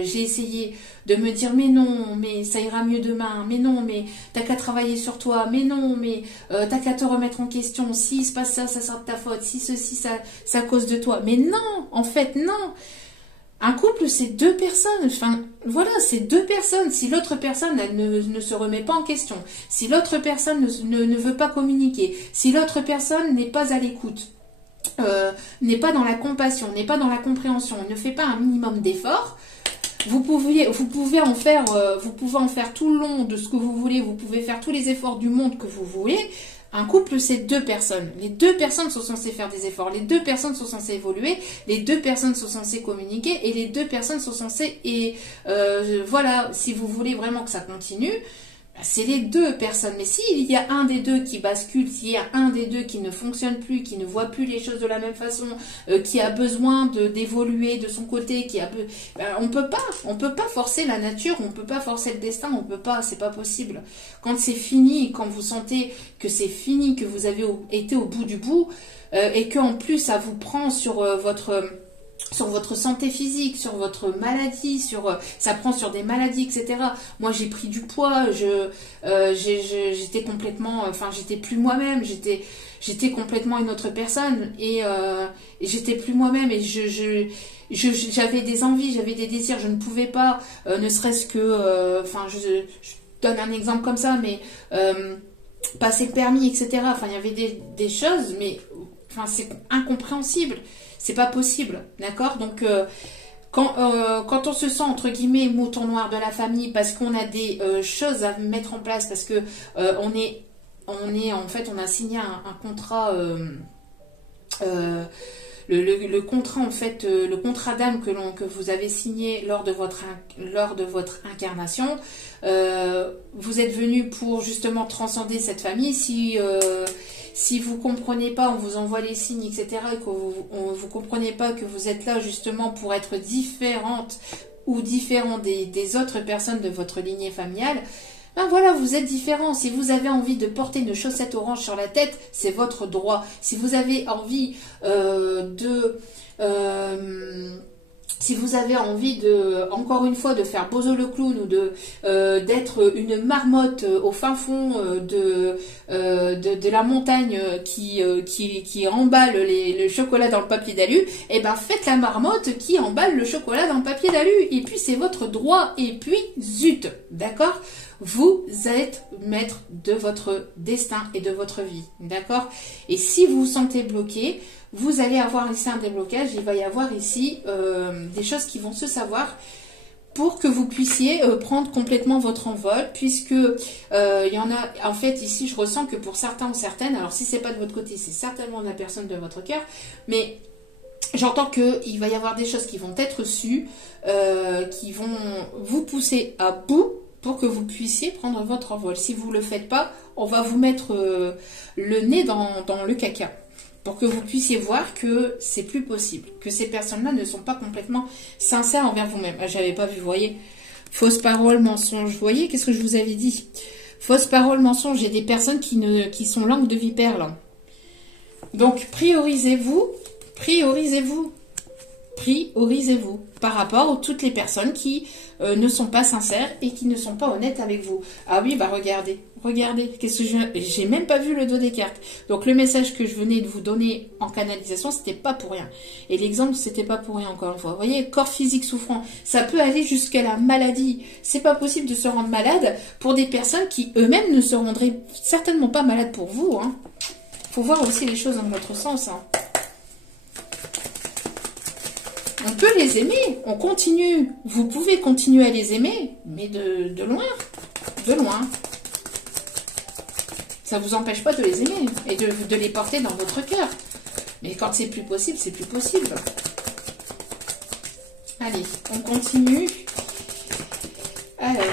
J'ai essayé de me dire mais non, mais ça ira mieux demain, mais non, mais t'as qu'à travailler sur toi, mais non, mais t'as qu'à te remettre en question. Si il se passe ça, ça sera de ta faute. Si ceci, ça à cause de toi. Mais non, en fait, non. Un couple, c'est deux personnes. Enfin, voilà, c'est deux personnes. Si l'autre personne elle ne se remet pas en question, si l'autre personne ne veut pas communiquer, si l'autre personne n'est pas à l'écoute, n'est pas dans la compassion, n'est pas dans la compréhension, ne fait pas un minimum d'efforts, vous pouvez en faire tout le long de ce que vous voulez, vous pouvez faire tous les efforts du monde que vous voulez. Un couple, c'est deux personnes. Les deux personnes sont censées faire des efforts, les deux personnes sont censées évoluer, les deux personnes sont censées communiquer et les deux personnes sont censées... voilà, si vous voulez vraiment que ça continue, c'est les deux personnes. Mais s'il y a un des deux qui bascule, s'il y a un des deux qui ne fonctionne plus, qui ne voit plus les choses de la même façon, qui a besoin d'évoluer de son côté, on peut pas forcer la nature, on peut pas forcer le destin, on peut pas, c'est pas possible. Quand c'est fini, quand vous sentez que c'est fini, que vous avez été au bout du bout, et qu'en plus ça vous prend sur votre santé physique, sur votre maladie, ça prend sur des maladies, etc. Moi, j'ai pris du poids, j'étais complètement, j'étais plus moi-même, j'étais complètement une autre personne et j'étais plus moi-même et j'avais des envies, j'avais des désirs, je ne pouvais pas, ne serait-ce que, je donne un exemple comme ça, mais passer le permis, etc. Enfin, il y avait des choses, mais c'est incompréhensible. C'est pas possible, d'accord? Donc, quand on se sent, entre guillemets, mouton noir de la famille, parce qu'on a des choses à mettre en place, parce que on a signé un contrat, le contrat, en fait, le contrat d'âme que vous avez signé lors de votre incarnation, vous êtes venu pour justement transcender cette famille. Si vous comprenez pas, on vous envoie les signes, etc., et que vous comprenez pas que vous êtes là justement pour être différente ou différent des autres personnes de votre lignée familiale, ben voilà, vous êtes différent. Si vous avez envie de porter une chaussette orange sur la tête, c'est votre droit. Si vous avez envie si vous avez envie encore une fois, de faire Bozo le clown ou d'être une marmotte au fin fond de la montagne qui emballe le chocolat dans le papier d'alu, et ben faites la marmotte qui emballe le chocolat dans le papier d'alu. Et puis c'est votre droit. Et puis zut, d'accord? Vous êtes maître de votre destin et de votre vie, d'accord? Et si vous vous sentez bloqué, vous allez avoir ici un déblocage. Il va y avoir ici des choses qui vont se savoir pour que vous puissiez prendre complètement votre envol, puisque il y en a, en fait, ici, je ressens que pour certains ou certaines, alors si c'est pas de votre côté, c'est certainement la personne de votre cœur, mais j'entends qu'il va y avoir des choses qui vont être sues, qui vont vous pousser à bout, pour que vous puissiez prendre votre envol. Si vous ne le faites pas, on va vous mettre le nez dans le caca, pour que vous puissiez voir que c'est plus possible, que ces personnes-là ne sont pas complètement sincères envers vous-même. Ah, j'avais pas vu, vous voyez, fausse parole, mensonge, vous voyez, qu'est-ce que je vous avais dit? Fausse parole, mensonge, j'ai des personnes qui sont langue de vipère, là. Donc, priorisez-vous par rapport à toutes les personnes qui ne sont pas sincères et qui ne sont pas honnêtes avec vous. Ah oui, bah regardez, qu'est-ce que j'ai même pas vu le dos des cartes. Donc le message que je venais de vous donner en canalisation, c'était pas pour rien. Et l'exemple, c'était pas pour rien, encore une fois. Vous voyez, corps physique souffrant, ça peut aller jusqu'à la maladie. C'est pas possible de se rendre malade pour des personnes qui eux-mêmes ne se rendraient certainement pas malades pour vous, hein. Faut voir aussi les choses dans votre sens, hein. On peut les aimer, on continue. Vous pouvez continuer à les aimer, mais de loin. Ça ne vous empêche pas de les aimer et de les porter dans votre cœur. Mais quand c'est plus possible, c'est plus possible. Allez, on continue. Alors,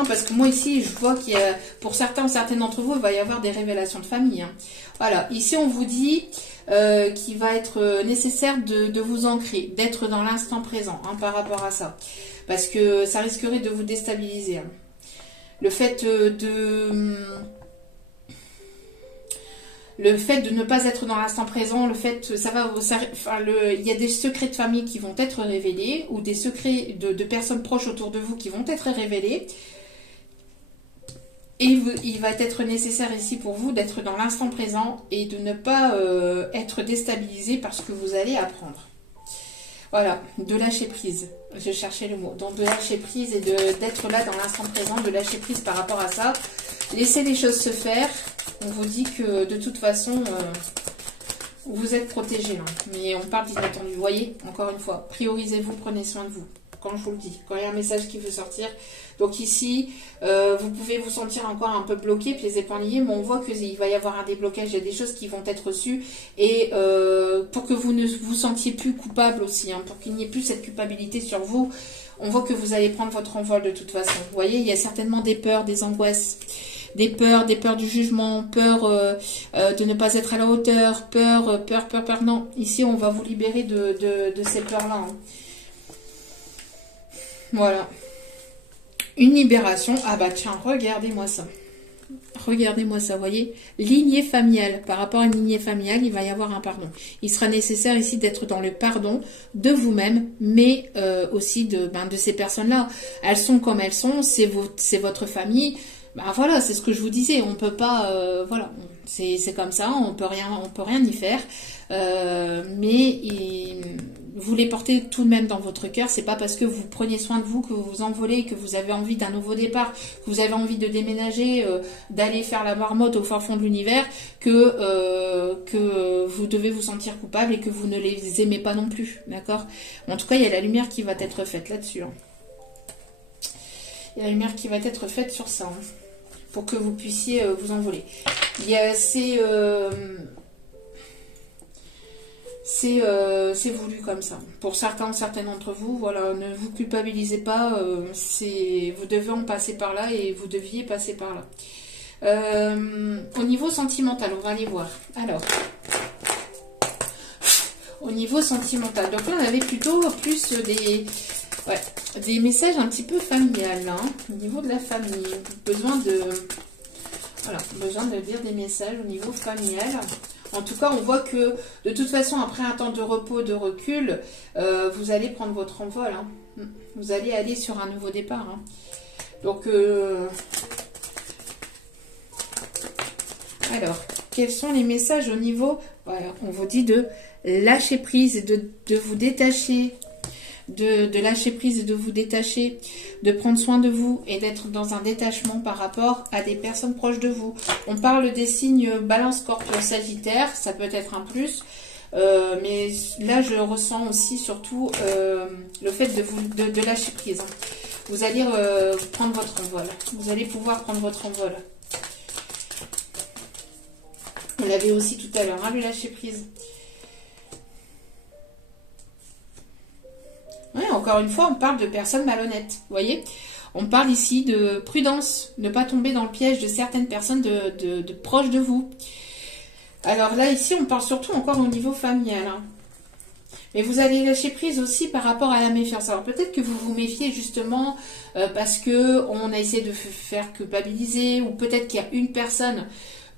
hein, parce que moi ici, je vois qu'il y a, pour certains, certaines d'entre vous, il va y avoir des révélations de famille. Hein. Voilà, ici on vous dit qu'il va être nécessaire de vous ancrer, d'être dans l'instant présent hein, par rapport à ça. Parce que ça risquerait de vous déstabiliser. Hein. Le fait de ne pas être dans l'instant présent, le fait, il y a des secrets de famille qui vont être révélés ou des secrets de personnes proches autour de vous qui vont être révélés. Et il va être nécessaire ici pour vous d'être dans l'instant présent et de ne pas être déstabilisé par ce que vous allez apprendre. Voilà, de lâcher prise. Je cherchais le mot. Donc de lâcher prise et d'être là dans l'instant présent, de lâcher prise par rapport à ça. Laissez les choses se faire. On vous dit que de toute façon, vous êtes protégé. Hein. Mais on parle d'inattendu. Vous voyez, encore une fois, priorisez-vous, prenez soin de vous. Quand je vous le dis, quand il y a un message qui veut sortir. Donc ici, vous pouvez vous sentir encore un peu bloqué, pieds et poings liés, mais on voit qu'il va y avoir un déblocage, il y a des choses qui vont être reçues. Et pour que vous ne vous sentiez plus coupable aussi, hein, pour qu'il n'y ait plus cette culpabilité sur vous, on voit que vous allez prendre votre envol de toute façon. Vous voyez, il y a certainement des peurs, des angoisses, des peurs du jugement, peur de ne pas être à la hauteur, peur. Non, ici on va vous libérer de ces peurs-là. Hein. Voilà. Une libération. Ah bah tiens, regardez-moi ça. Regardez-moi ça, vous voyez. Lignée familiale. Par rapport à une lignée familiale, il va y avoir un pardon. Il sera nécessaire ici d'être dans le pardon de vous-même, mais aussi de ces personnes-là. Elles sont comme elles sont, c'est votre famille. Bah voilà, c'est ce que je vous disais. On peut pas, voilà, c'est comme ça. On peut rien y faire. Vous les portez tout de même dans votre cœur. C'est pas parce que vous preniez soin de vous, que vous vous envolez, que vous avez envie d'un nouveau départ, que vous avez envie de déménager, d'aller faire la marmotte au fin fond de l'univers, que vous devez vous sentir coupable et que vous ne les aimez pas non plus. D'accord? En tout cas, il y a la lumière qui va être faite là-dessus. Hein. Il y a la lumière qui va être faite sur ça. Hein, pour que vous puissiez vous envoler. C'est voulu comme ça. Pour certains, certaines d'entre vous, voilà, ne vous culpabilisez pas. Vous devez en passer par là et vous deviez passer par là. Au niveau sentimental, on va aller voir. Alors, au niveau sentimental, donc là, on avait plutôt plus des messages un petit peu familiales. Hein, au niveau de la famille, besoin de dire des messages au niveau familial. En tout cas, on voit que de toute façon, après un temps de repos, de recul, vous allez prendre votre envol. Hein. Vous allez aller sur un nouveau départ. Hein. Donc, alors, quels sont les messages au niveau... Voilà, on vous dit de lâcher prise et de vous détacher. De lâcher prise et de vous détacher, de prendre soin de vous et d'être dans un détachement par rapport à des personnes proches de vous. On parle des signes Balance, Scorpion, Sagittaire, ça peut être un plus, mais là je ressens aussi surtout le fait de lâcher prise. Hein. Vous allez prendre votre envol, vous allez pouvoir prendre votre envol. On l'avait aussi tout à l'heure, hein, le lâcher prise. Ouais, encore une fois, on parle de personnes malhonnêtes, vous voyez. On parle ici de prudence, ne pas tomber dans le piège de certaines personnes de proches de vous. Alors là, ici, on parle surtout encore au niveau familial. Hein. Mais vous allez lâcher prise aussi par rapport à la méfiance. Alors peut-être que vous vous méfiez justement parce que on a essayé de faire culpabiliser, ou peut-être qu'il y a une personne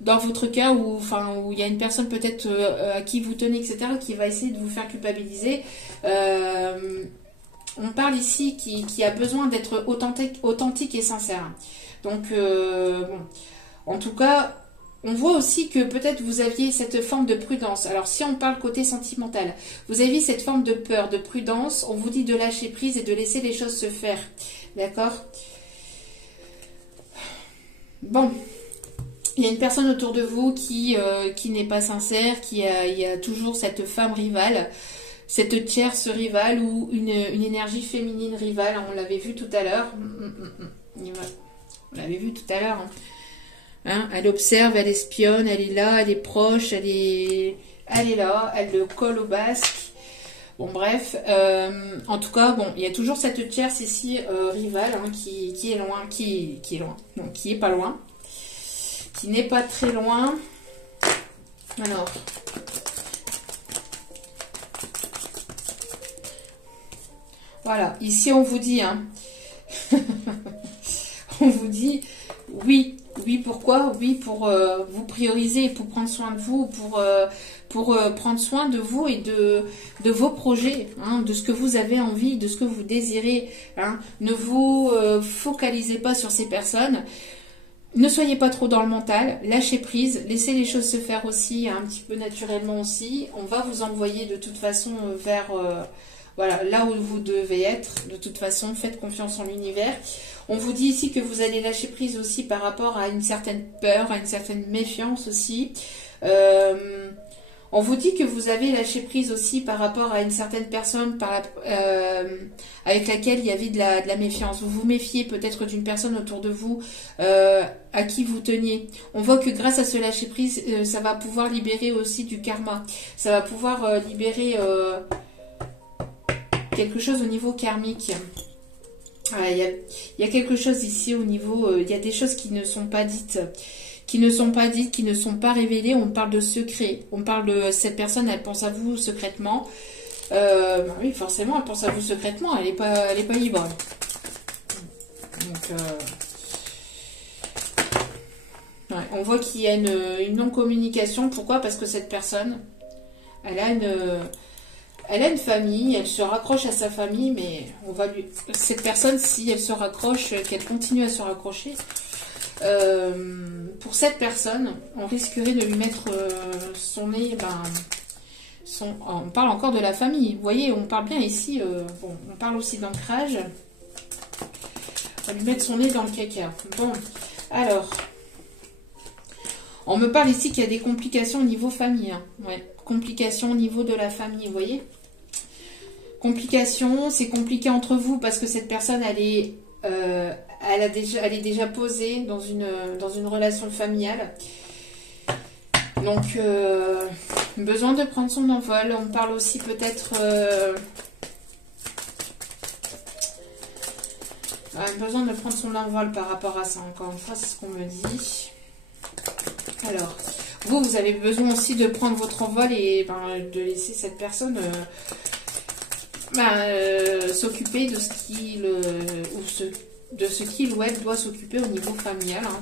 dans votre cœur où il y a une personne peut-être à qui vous tenez, etc., qui va essayer de vous faire culpabiliser. On parle ici qui a besoin d'être authentique et sincère. Donc, bon, en tout cas, on voit aussi que peut-être vous aviez cette forme de prudence. Alors, si on parle côté sentimental, vous aviez cette forme de peur, de prudence. On vous dit de lâcher prise et de laisser les choses se faire. D'accord? Bon. Il y a une personne autour de vous qui n'est pas sincère, il y a toujours cette femme rivale, cette tierce rivale ou une énergie féminine rivale. On l'avait vu tout à l'heure. On l'avait vu tout à l'heure. Hein, elle observe, elle espionne, elle est là, elle est proche, elle est là, elle le colle au basque. Bon, bref, en tout cas, bon, il y a toujours cette tierce ici rivale hein, qui est loin, qui est loin, non, qui est pas loin, qui n'est pas très loin. Alors, voilà, ici on vous dit, hein, on vous dit oui, oui, pourquoi? Oui, pour vous prioriser, pour prendre soin de vous, pour prendre soin de vous et de vos projets, hein, de ce que vous avez envie, de ce que vous désirez. Hein. Ne vous focalisez pas sur ces personnes. Ne soyez pas trop dans le mental, lâchez prise, laissez les choses se faire aussi, un petit peu naturellement aussi. On va vous envoyer de toute façon vers voilà, là où vous devez être. De toute façon, faites confiance en l'univers. On vous dit ici que vous allez lâcher prise aussi par rapport à une certaine peur, à une certaine méfiance aussi. On vous dit que vous avez lâché prise aussi par rapport à une certaine personne avec laquelle il y avait de la méfiance. Vous vous méfiez peut-être d'une personne autour de vous à qui vous teniez. On voit que grâce à ce lâcher prise, ça va pouvoir libérer aussi du karma. Ça va pouvoir libérer quelque chose au niveau karmique. Il y a quelque chose ici au niveau... il y a des choses qui ne sont pas dites. Qui ne sont pas révélées. On parle de secret. On parle de cette personne, elle pense à vous secrètement. Oui, forcément, elle pense à vous secrètement. Elle n'est pas libre. Donc, ouais, on voit qu'il y a une non-communication. Pourquoi? Parce que cette personne, elle a une famille, elle se raccroche à sa famille, mais cette personne, si elle se raccroche, qu'elle continue à se raccrocher, pour cette personne, on risquerait de lui mettre son nez, on parle encore de la famille, vous voyez, on parle bien ici, bon, on parle aussi d'ancrage, on va lui mettre son nez dans le caca. Bon, alors, on me parle ici qu'il y a des complications au niveau famille, hein. Ouais, complications au niveau de la famille, vous voyez. Complications, c'est compliqué entre vous parce que cette personne, elle est déjà posée dans une relation familiale. Donc, besoin de prendre son envol. On parle aussi peut-être... besoin de prendre son envol par rapport à ça. Encore une fois, c'est ce qu'on me dit. Alors, vous avez besoin aussi de prendre votre envol et de laisser cette personne... s'occuper de ce qu'il ou elle doit s'occuper au niveau familial. Hein.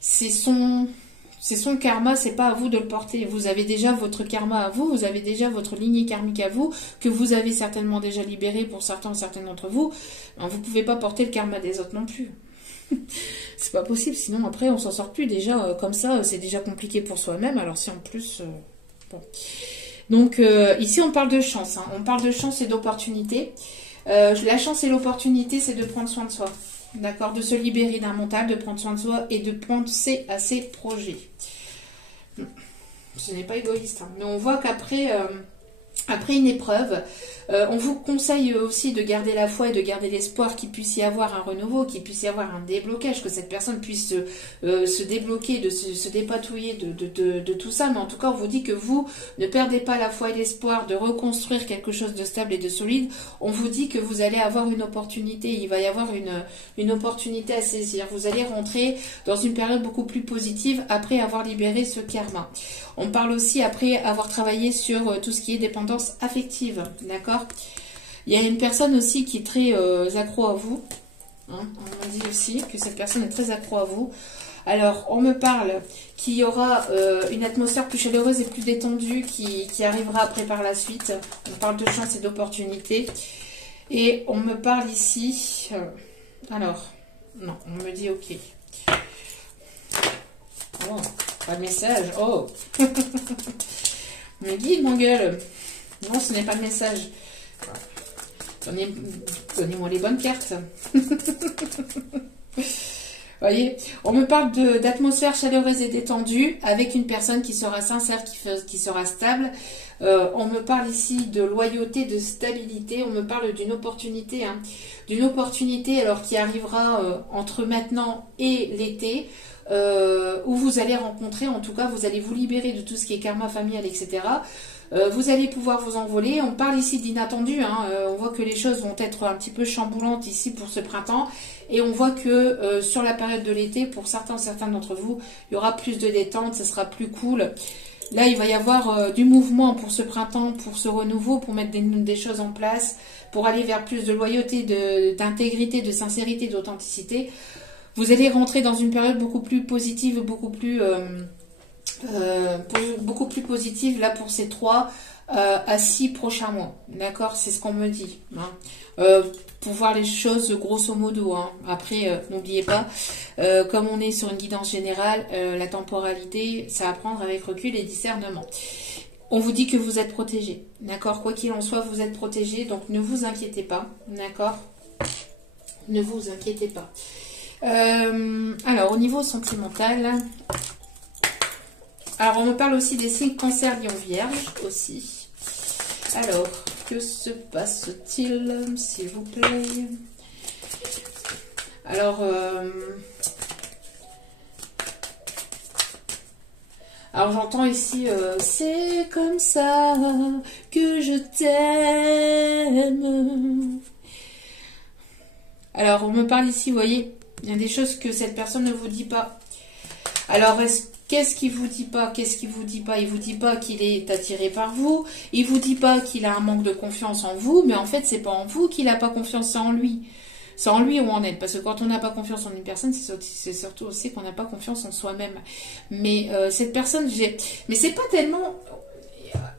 C'est son karma, c'est pas à vous de le porter. Vous avez déjà votre karma à vous, vous avez déjà votre lignée karmique à vous, que vous avez certainement déjà libéré pour certains d'entre vous. Vous ne pouvez pas porter le karma des autres non plus. C'est pas possible, sinon après on s'en sort plus. Déjà comme ça, c'est déjà compliqué pour soi-même. Alors si en plus... bon. Donc ici on parle de chance, hein. On parle de chance et d'opportunité. La chance et l'opportunité, c'est de prendre soin de soi, d'accord, de se libérer d'un mental, de prendre soin de soi et de penser à ses projets. Ce n'est pas égoïste, hein. Mais on voit qu'après après une épreuve, on vous conseille aussi de garder la foi et de garder l'espoir qu'il puisse y avoir un renouveau, qu'il puisse y avoir un déblocage, que cette personne puisse se débloquer, se dépatouiller de tout ça. Mais en tout cas, on vous dit que vous ne perdez pas la foi et l'espoir de reconstruire quelque chose de stable et de solide. On vous dit que vous allez avoir une opportunité, il va y avoir une opportunité à saisir. Vous allez rentrer dans une période beaucoup plus positive après avoir libéré ce karma. On parle aussi après avoir travaillé sur tout ce qui est dépendance affective, d'accord? Il y a une personne aussi qui est très accro à vous. Hein, on dit aussi que cette personne est très accro à vous. Alors, on me parle qu'il y aura une atmosphère plus chaleureuse et plus détendue qui arrivera après par la suite. On parle de chance et d'opportunité. Et on me parle ici... alors, non, on me dit ok. Oh, pas de message. Oh. Me guide, mon gueule. Non, ce n'est pas le message. Donnez-moi les bonnes cartes. Voyez, on me parle d'atmosphère chaleureuse et détendue avec une personne qui sera sincère, qui sera stable. On me parle ici de loyauté, de stabilité. On me parle d'une opportunité, hein, d'une opportunité alors qui arrivera entre maintenant et l'été. Où vous allez rencontrer, en tout cas, vous allez vous libérer de tout ce qui est karma familial, etc. Vous allez pouvoir vous envoler. On parle ici d'inattendu. Hein. On voit que les choses vont être un petit peu chamboulantes ici pour ce printemps. Et on voit que sur la période de l'été, pour certains d'entre vous, il y aura plus de détente, ça sera plus cool. Là, il va y avoir du mouvement pour ce printemps, pour ce renouveau, pour mettre des choses en place, pour aller vers plus de loyauté, d'intégrité, de sincérité, d'authenticité. Vous allez rentrer dans une période beaucoup plus positive, beaucoup plus positive là pour ces 3 à 6 prochains mois. D'accord, c'est ce qu'on me dit. Hein. Pour voir les choses grosso modo. Hein. Après, n'oubliez pas, comme on est sur une guidance générale, la temporalité, ça à prendre avec recul et discernement. On vous dit que vous êtes protégé. D'accord, quoi qu'il en soit, vous êtes protégé. Donc ne vous inquiétez pas. D'accord, ne vous inquiétez pas. Alors, au niveau sentimental, alors on me parle aussi des signes Cancer, Lion, Vierge aussi. Alors, que se passe-t-il, s'il vous plaît? Alors j'entends ici, c'est comme ça que je t'aime. Alors, on me parle ici, vous voyez, il y a des choses que cette personne ne vous dit pas. Alors, qu'est-ce qu'il vous dit pas? Qu'est-ce qu'il vous dit pas? Il vous dit pas qu'il est attiré par vous. Il vous dit pas qu'il a un manque de confiance en vous. Mais en fait, c'est pas en vous qu'il a pas confiance, c'est en lui. C'est en lui ou en elle. Parce que quand on n'a pas confiance en une personne, c'est surtout aussi qu'on n'a pas confiance en soi-même. Mais cette personne, mais c'est pas tellement...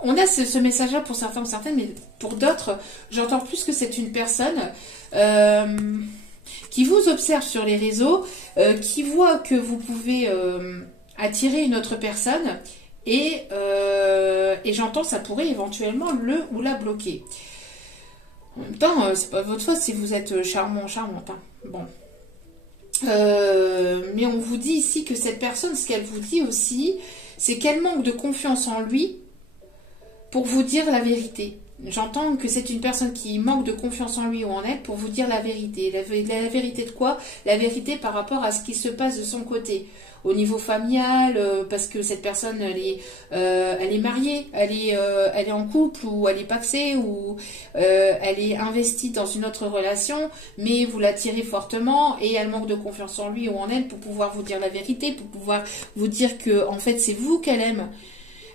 On a ce message-là pour certains ou certaines, mais pour d'autres, j'entends plus que c'est une personne qui vous observe sur les réseaux, qui voit que vous pouvez attirer une autre personne, et j'entends ça pourrait éventuellement le ou la bloquer. En même temps, c'est pas votre faute si vous êtes charmant, charmante. Hein. Bon. Mais on vous dit ici que cette personne, ce qu'elle vous dit aussi, c'est qu'elle manque de confiance en lui pour vous dire la vérité. J'entends que c'est une personne qui manque de confiance en lui ou en elle pour vous dire la vérité. La vérité de quoi? La vérité par rapport à ce qui se passe de son côté. Au niveau familial, parce que cette personne, elle est mariée, elle est en couple, ou elle est pacsée, ou elle est investie dans une autre relation, mais vous l'attirez fortement et elle manque de confiance en lui ou en elle pour pouvoir vous dire la vérité, pour pouvoir vous dire que en fait c'est vous qu'elle aime.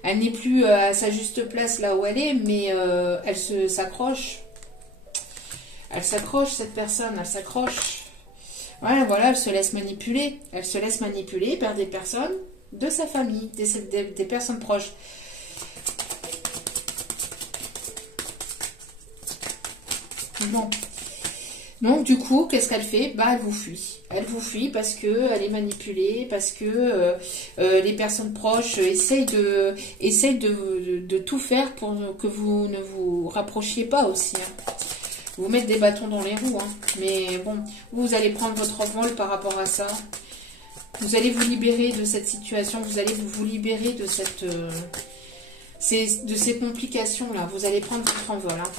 Elle n'est plus à sa juste place là où elle est, mais elle s'accroche. Elle s'accroche, cette personne, elle s'accroche. Voilà, elle se laisse manipuler. Elle se laisse manipuler par des personnes de sa famille, des personnes proches. Bon. Donc, du coup, qu'est-ce qu'elle fait? Bah, elle vous fuit. Elle vous fuit parce que elle est manipulée, parce que les personnes proches essayent de tout faire pour que vous ne vous rapprochiez pas aussi. Hein. Vous mettre des bâtons dans les roues. Hein. Mais bon, vous allez prendre votre envol par rapport à ça. Vous allez vous libérer de cette situation. Vous allez vous libérer de ces complications-là. Vous allez prendre votre envol. Hein.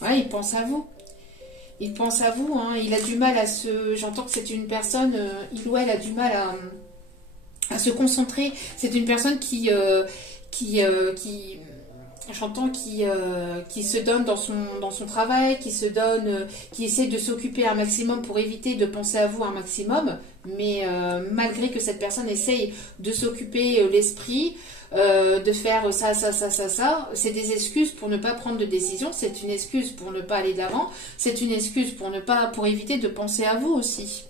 Ouais, il pense à vous. Il pense à vous, hein. Il a du mal à se... J'entends que c'est une personne, il ou elle a du mal à se concentrer. C'est une personne j'entends qui se donne dans son travail, qui essaie de s'occuper un maximum pour éviter de penser à vous un maximum. Mais malgré que cette personne essaye de s'occuper l'esprit, de faire ça, c'est des excuses pour ne pas prendre de décision, c'est une excuse pour ne pas aller d'avant, c'est une excuse pour éviter de penser à vous aussi.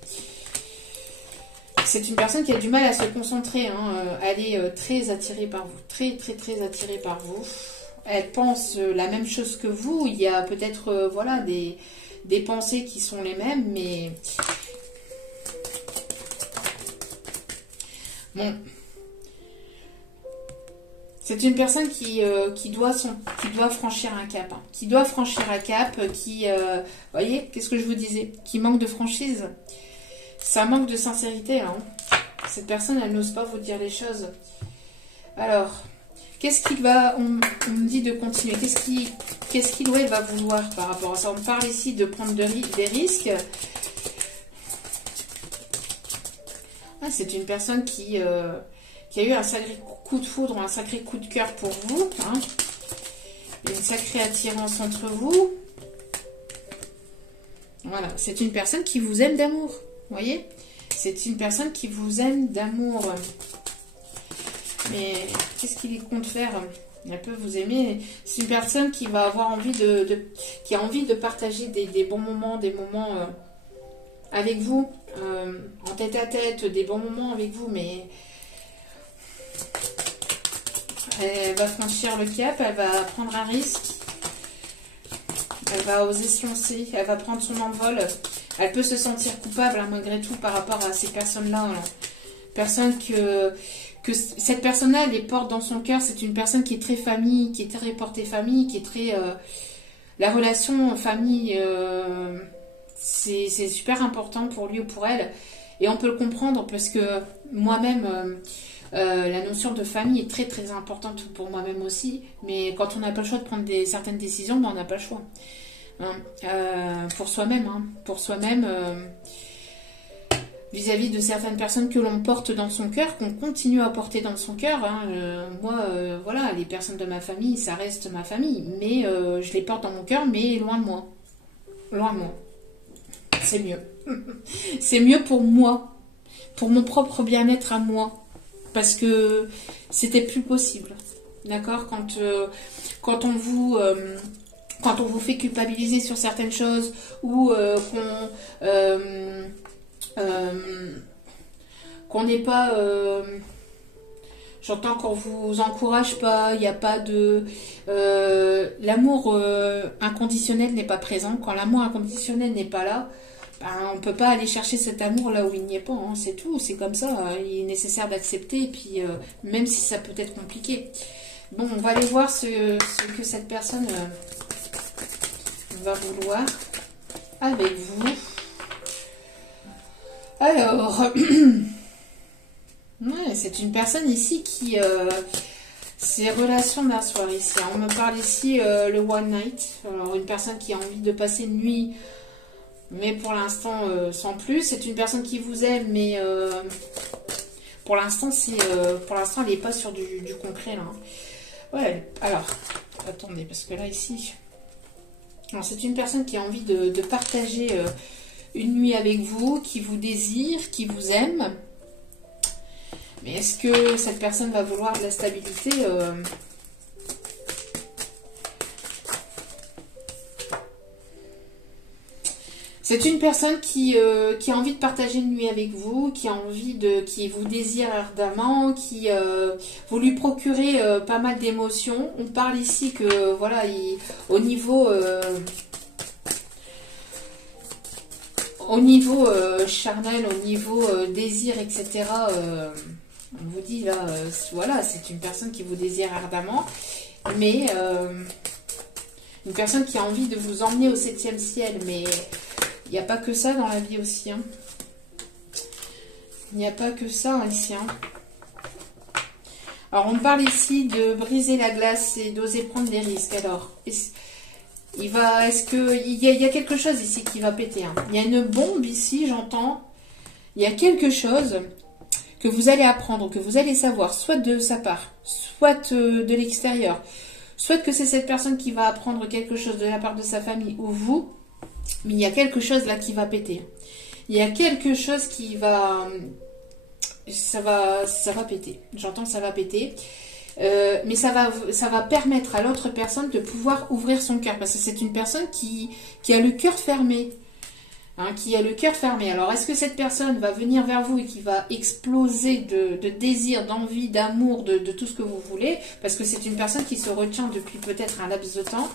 C'est une personne qui a du mal à se concentrer, hein. Elle est très attirée par vous, très attirée par vous. Elle pense la même chose que vous, il y a peut-être voilà, des pensées qui sont les mêmes, mais bon. C'est une personne qui doit franchir un cap. Hein. Qui doit franchir un cap, voyez, qu'est-ce que je vous disais? Qui manque de franchise. Ça manque de sincérité. Hein. Cette personne, elle n'ose pas vous dire les choses. Alors, qu'est-ce qu'il va... On me dit de continuer. Qu'est-ce qu'il ou elle va vouloir par rapport à ça? On me parle ici de prendre des risques. Ah, c'est une personne qui qu'il y a eu un sacré coup de foudre, un sacré coup de cœur pour vous. Hein. Une sacrée attirance entre vous. Voilà, c'est une personne qui vous aime d'amour. Vous voyez? C'est une personne qui vous aime d'amour. Mais qu'est-ce qu'il compte faire? Elle peut vous aimer. C'est une personne qui va avoir envie qui a envie de partager des bons moments, des moments avec vous, en tête à tête, des bons moments avec vous, mais elle va franchir le cap, elle va prendre un risque, elle va oser se lancer, elle va prendre son envol. Elle peut se sentir coupable hein, malgré tout par rapport à ces personnes-là. Personne que cette personne-là, elle les porte dans son cœur. C'est une personne qui est très famille, qui est très portée famille, qui est très... la relation famille, c'est super important pour lui ou pour elle. Et on peut le comprendre parce que moi-même, la notion de famille est très très importante pour moi-même aussi. Mais quand on n'a pas le choix de prendre certaines décisions, ben on n'a pas le choix. Hein, pour soi-même, hein, vis-à-vis de certaines personnes que l'on porte dans son cœur, qu'on continue à porter dans son cœur. Hein, moi, voilà, les personnes de ma famille, ça reste ma famille, mais je les porte dans mon cœur, mais loin de moi. Loin de moi. C'est mieux. C'est mieux pour moi, pour mon propre bien-être à moi, parce que c'était plus possible. D'accord? Quand on vous fait culpabiliser sur certaines choses ou qu'on n'est pas... j'entends qu'on vous encourage pas, il n'y a pas de... l'amour inconditionnel n'est pas présent. Quand l'amour inconditionnel n'est pas là, ben, on ne peut pas aller chercher cet amour là où il n'y est pas. Hein, c'est tout, c'est comme ça. Hein, il est nécessaire d'accepter, puis même si ça peut être compliqué. Bon, on va aller voir ce que cette personne va vouloir avec vous. Alors, ouais, c'est une personne ici qui... c'est relation d'un soir ici. On me parle ici le one night. Alors, une personne qui a envie de passer une nuit, mais pour l'instant, sans plus. C'est une personne qui vous aime, mais pour l'instant, elle n'est pas sur du concret, là. Ouais, alors, attendez, parce que là, ici... C'est une personne qui a envie de partager une nuit avec vous, qui vous désire, qui vous aime. Mais est-ce que cette personne va vouloir de la stabilité C'est une personne qui a envie de partager une nuit avec vous, qui vous désire ardemment, qui vous lui procurez pas mal d'émotions. On parle ici que voilà, au niveau charnel, au niveau désir, etc. On vous dit là, voilà, c'est une personne qui vous désire ardemment, mais une personne qui a envie de vous emmener au 7e ciel, mais il n'y a pas que ça dans la vie aussi. Hein. Il n'y a pas que ça ici. Hein. Alors, on parle ici de briser la glace et d'oser prendre des risques. Alors, il y a quelque chose ici qui va péter. Hein. Il y a une bombe ici, j'entends. Il y a quelque chose que vous allez apprendre, que vous allez savoir, soit de sa part, soit de l'extérieur, soit que c'est cette personne qui va apprendre quelque chose de la part de sa famille ou vous. Mais il y a quelque chose là qui va péter. Il y a quelque chose qui va... Ça va péter. J'entends ça va péter. Mais ça va permettre à l'autre personne de pouvoir ouvrir son cœur. Parce que c'est une personne qui a le cœur fermé. Hein, qui a le cœur fermé. Alors, est-ce que cette personne va venir vers vous et qui va exploser de désir, d'envie, d'amour, de tout ce que vous voulez? Parce que c'est une personne qui se retient depuis peut-être un laps de temps.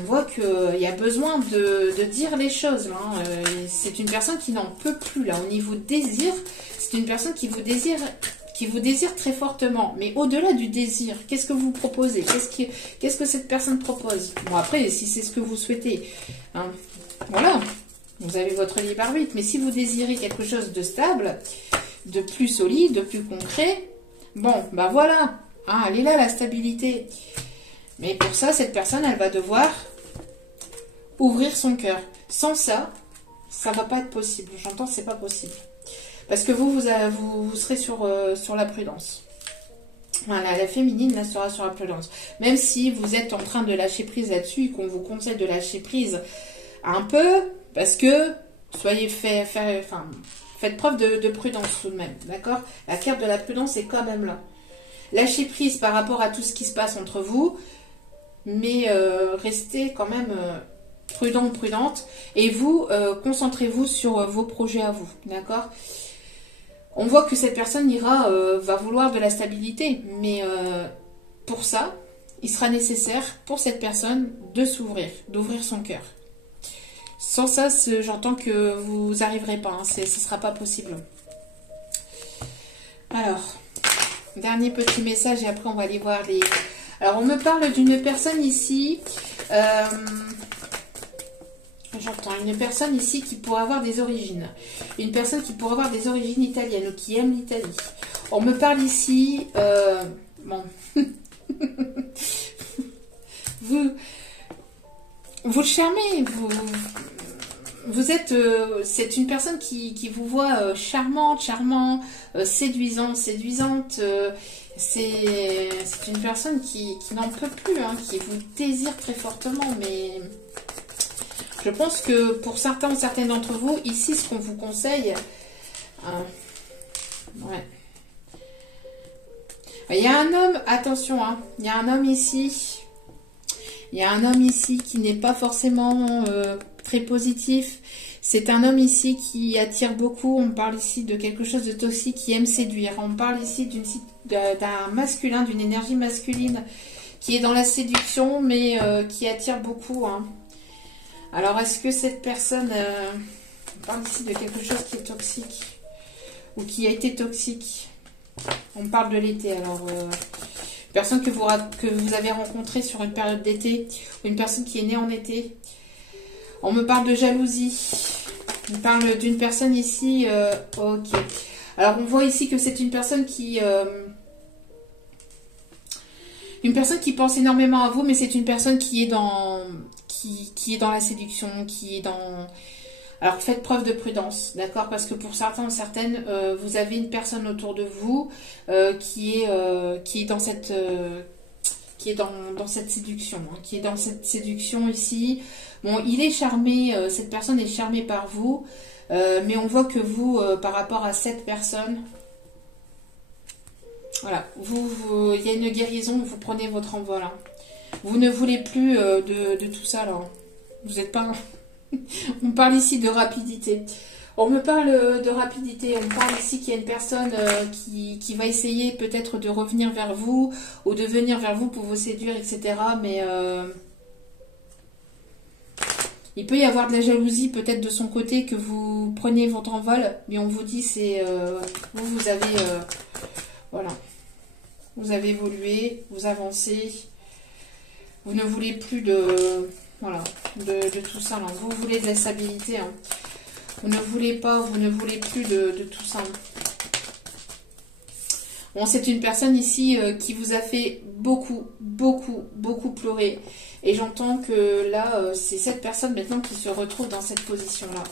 On voit qu'il y a besoin de dire les choses. Hein. C'est une personne qui n'en peut plus là. Au niveau désir, c'est une personne qui vous désire très fortement. Mais au-delà du désir, qu'est-ce que vous proposez? Qu'est-ce que cette personne propose? Bon, après, si c'est ce que vous souhaitez, hein, voilà, vous avez votre libre arbitre. Mais si vous désirez quelque chose de stable, de plus solide, de plus concret, bon, bah voilà, hein, elle est là la stabilité. Mais pour ça, cette personne, elle va devoir ouvrir son cœur. Sans ça, ça va pas être possible. J'entends, c'est pas possible. Parce que vous serez sur la prudence. Voilà, la féminine là sera sur la prudence. Même si vous êtes en train de lâcher prise là-dessus et qu'on vous conseille de lâcher prise un peu, parce que faites preuve de prudence tout de même, d'accord? La carte de la prudence est quand même là. Lâchez prise par rapport à tout ce qui se passe entre vous, mais restez quand même prudent ou prudente. Et vous, concentrez-vous sur vos projets à vous, d'accord? On voit que cette personne va vouloir de la stabilité, mais pour ça, il sera nécessaire pour cette personne de s'ouvrir, d'ouvrir son cœur. Sans ça, j'entends que vous n'arriverez pas, hein, ce ne sera pas possible. Alors, dernier petit message et après on va aller voir les... Alors, on me parle d'une personne ici... J'entends une personne ici qui pourrait avoir des origines. Une personne qui pourrait avoir des origines italiennes ou qui aime l'Italie. On me parle ici... bon. vous le charmez. Vous êtes... c'est une personne qui vous voit charmante, séduisante. C'est une personne qui n'en peut plus, hein, qui vous désire très fortement, mais... Je pense que pour certains ou certaines d'entre vous, ici, ce qu'on vous conseille... ouais. Il y a un homme, attention, hein, il y a un homme ici. Il y a un homme ici qui n'est pas forcément très positif. C'est un homme ici qui attire beaucoup. On parle ici de quelque chose de toxique qui aime séduire. On parle ici d'un masculin, d'une énergie masculine qui est dans la séduction, mais qui attire beaucoup, hein. Alors, est-ce que cette personne... on parle ici de quelque chose qui est toxique. Ou qui a été toxique. On parle de l'été. Alors, personne que vous avez rencontrée sur une période d'été. Ou une personne qui est née en été. On me parle de jalousie. On parle d'une personne ici... ok. Alors, on voit ici que c'est une personne qui... une personne qui pense énormément à vous, mais c'est une personne qui est dans... Qui est dans la séduction, qui est dans... Alors, faites preuve de prudence, d'accord? Parce que pour certains ou certaines, vous avez une personne autour de vous qui est dans cette... qui est dans cette séduction, hein, qui est dans cette séduction ici. Bon, il est charmé, cette personne est charmée par vous, mais on voit que vous, par rapport à cette personne... Voilà, il y a une guérison, vous prenez votre envol, hein. Vous ne voulez plus de tout ça, là. Vous n'êtes pas... On parle ici de rapidité. On me parle de rapidité. On parle ici qu'il y a une personne qui va essayer peut-être de revenir vers vous ou de venir vers vous pour vous séduire, etc. Mais il peut y avoir de la jalousie peut-être de son côté que vous preniez votre envol. Mais on vous dit, c'est... vous avez... voilà. Vous avez évolué, vous avancez... Vous ne voulez plus de... Voilà, de tout ça, là. Vous voulez de la stabilité, hein. Vous ne voulez plus de tout ça. Bon, c'est une personne ici qui vous a fait beaucoup pleurer. Et j'entends que là, c'est cette personne maintenant qui se retrouve dans cette position-là.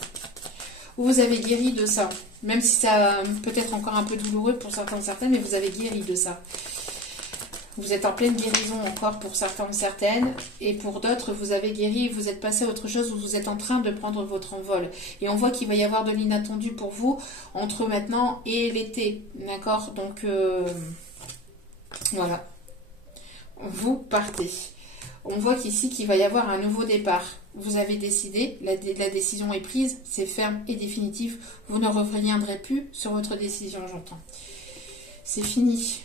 Vous avez guéri de ça. Même si ça peut-être encore un peu douloureux pour certains ou certaines, mais vous avez guéri de ça. Vous êtes en pleine guérison encore pour certains ou certaines. Et pour d'autres, vous avez guéri, vous êtes passé à autre chose où vous êtes en train de prendre votre envol. Et on voit qu'il va y avoir de l'inattendu pour vous entre maintenant et l'été. D'accord? Donc, voilà. Vous partez. On voit qu'ici, qu'il va y avoir un nouveau départ. Vous avez décidé, la décision est prise, c'est ferme et définitif. Vous ne reviendrez plus sur votre décision, j'entends. C'est fini.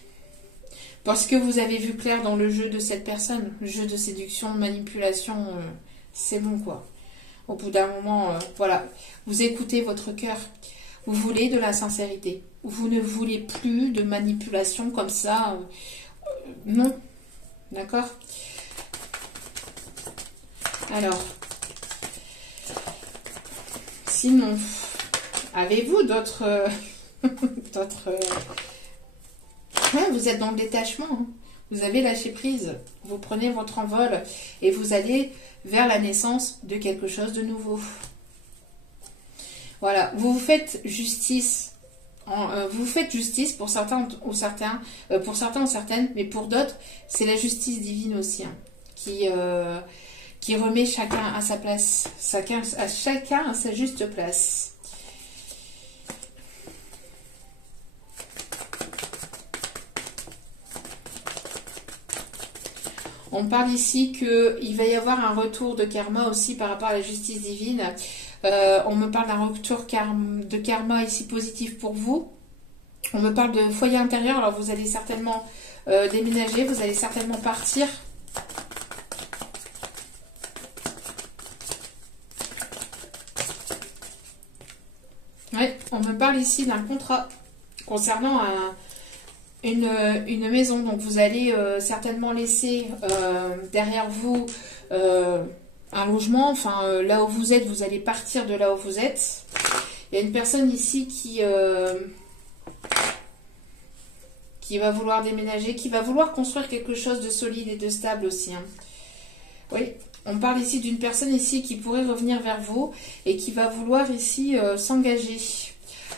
Parce que vous avez vu clair dans le jeu de cette personne, le jeu de séduction, de manipulation, c'est bon quoi. Au bout d'un moment, voilà, vous écoutez votre cœur. Vous voulez de la sincérité. Vous ne voulez plus de manipulation comme ça. Non. D'accord? Alors, sinon, avez-vous d'autres... Ouais, vous êtes dans le détachement, hein. Vous avez lâché prise, vous prenez votre envol et vous allez vers la naissance de quelque chose de nouveau. Voilà, vous vous faites justice vous faites justice pour certains ou certains, pour certains ou certaines, mais pour d'autres, c'est la justice divine aussi, hein, qui remet chacun à sa place, chacun à sa juste place. On parle ici qu'il va y avoir un retour de karma aussi par rapport à la justice divine. On me parle d'un retour de karma ici positif pour vous. On me parle de foyer intérieur. Alors vous allez certainement déménager, vous allez certainement partir. Ouais, on me parle ici d'un contrat concernant une maison. Donc vous allez certainement laisser derrière vous un logement. Enfin, là où vous êtes, vous allez partir de là où vous êtes. Il y a une personne ici qui va vouloir déménager, qui va vouloir construire quelque chose de solide et de stable aussi, hein. Oui, on parle ici d'une personne ici qui pourrait revenir vers vous et qui va vouloir ici s'engager.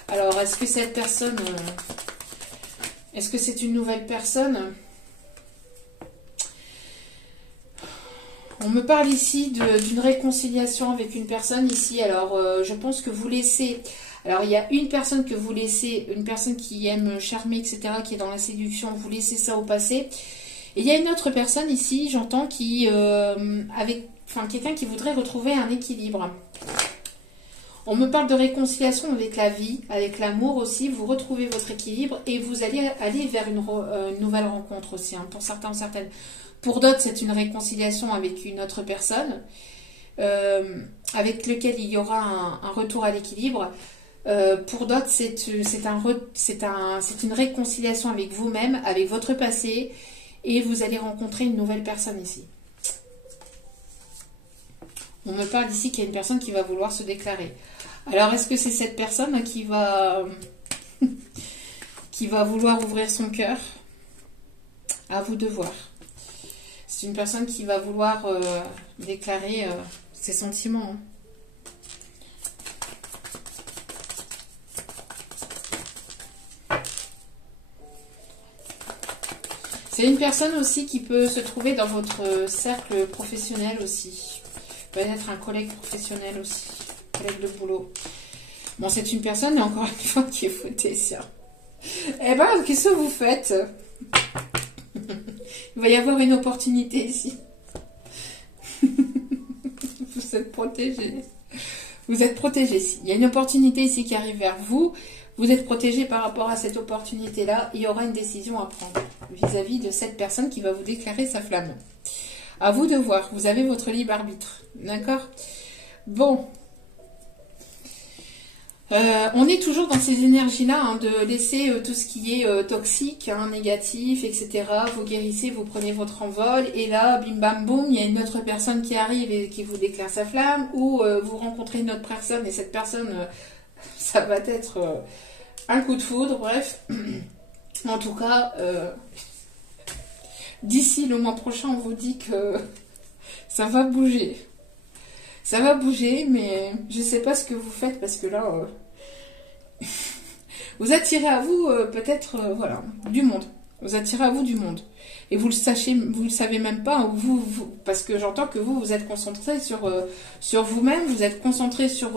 Alors, est-ce que cette personne... est-ce que c'est une nouvelle personne? On me parle ici d'une réconciliation avec une personne ici. Alors, je pense que vous laissez... Alors, il y a une personne que vous laissez, une personne qui aime charmer, etc., qui est dans la séduction, vous laissez ça au passé. Et il y a une autre personne ici, j'entends, qui... enfin, quelqu'un qui voudrait retrouver un équilibre. On me parle de réconciliation avec la vie, avec l'amour aussi. Vous retrouvez votre équilibre et vous allez aller vers une nouvelle rencontre aussi, hein, pour certains ou certaines. Pour d'autres, c'est une réconciliation avec une autre personne avec lequel il y aura un retour à l'équilibre. Pour d'autres, c'est une réconciliation avec vous-même, avec votre passé, et vous allez rencontrer une nouvelle personne ici. On me parle ici qu'il y a une personne qui va vouloir se déclarer. Alors, est-ce que c'est cette personne qui va vouloir ouvrir son cœur? À vous de voir. C'est une personne qui va vouloir déclarer ses sentiments, hein. C'est une personne aussi qui peut se trouver dans votre cercle professionnel aussi. Peut-être un collègue professionnel aussi. Collègue de boulot. Bon, c'est une personne, mais encore une fois, qui est foutée, ça. Eh ben, qu'est-ce que vous faites? Il va y avoir une opportunité ici. Vous êtes protégés. Vous êtes protégés ici. Il y a une opportunité ici qui arrive vers vous. Vous êtes protégé par rapport à cette opportunité-là. Il y aura une décision à prendre vis-à-vis de cette personne qui va vous déclarer sa flamme. À vous de voir. Vous avez votre libre arbitre. D'accord? Bon. On est toujours dans ces énergies-là, hein, de laisser tout ce qui est toxique, hein, négatif, etc. Vous guérissez, vous prenez votre envol. Et là, bim bam boum, il y a une autre personne qui arrive et qui vous déclare sa flamme. Ou vous rencontrez une autre personne et cette personne... ça va être un coup de foudre, bref. En tout cas, d'ici le mois prochain, on vous dit que ça va bouger. Ça va bouger, mais je ne sais pas ce que vous faites parce que là, vous attirez à vous peut-être, voilà, du monde. Vous attirez à vous du monde. Et vous le savez même pas, parce que j'entends que vous êtes concentré sur vous-même, vous êtes concentré sur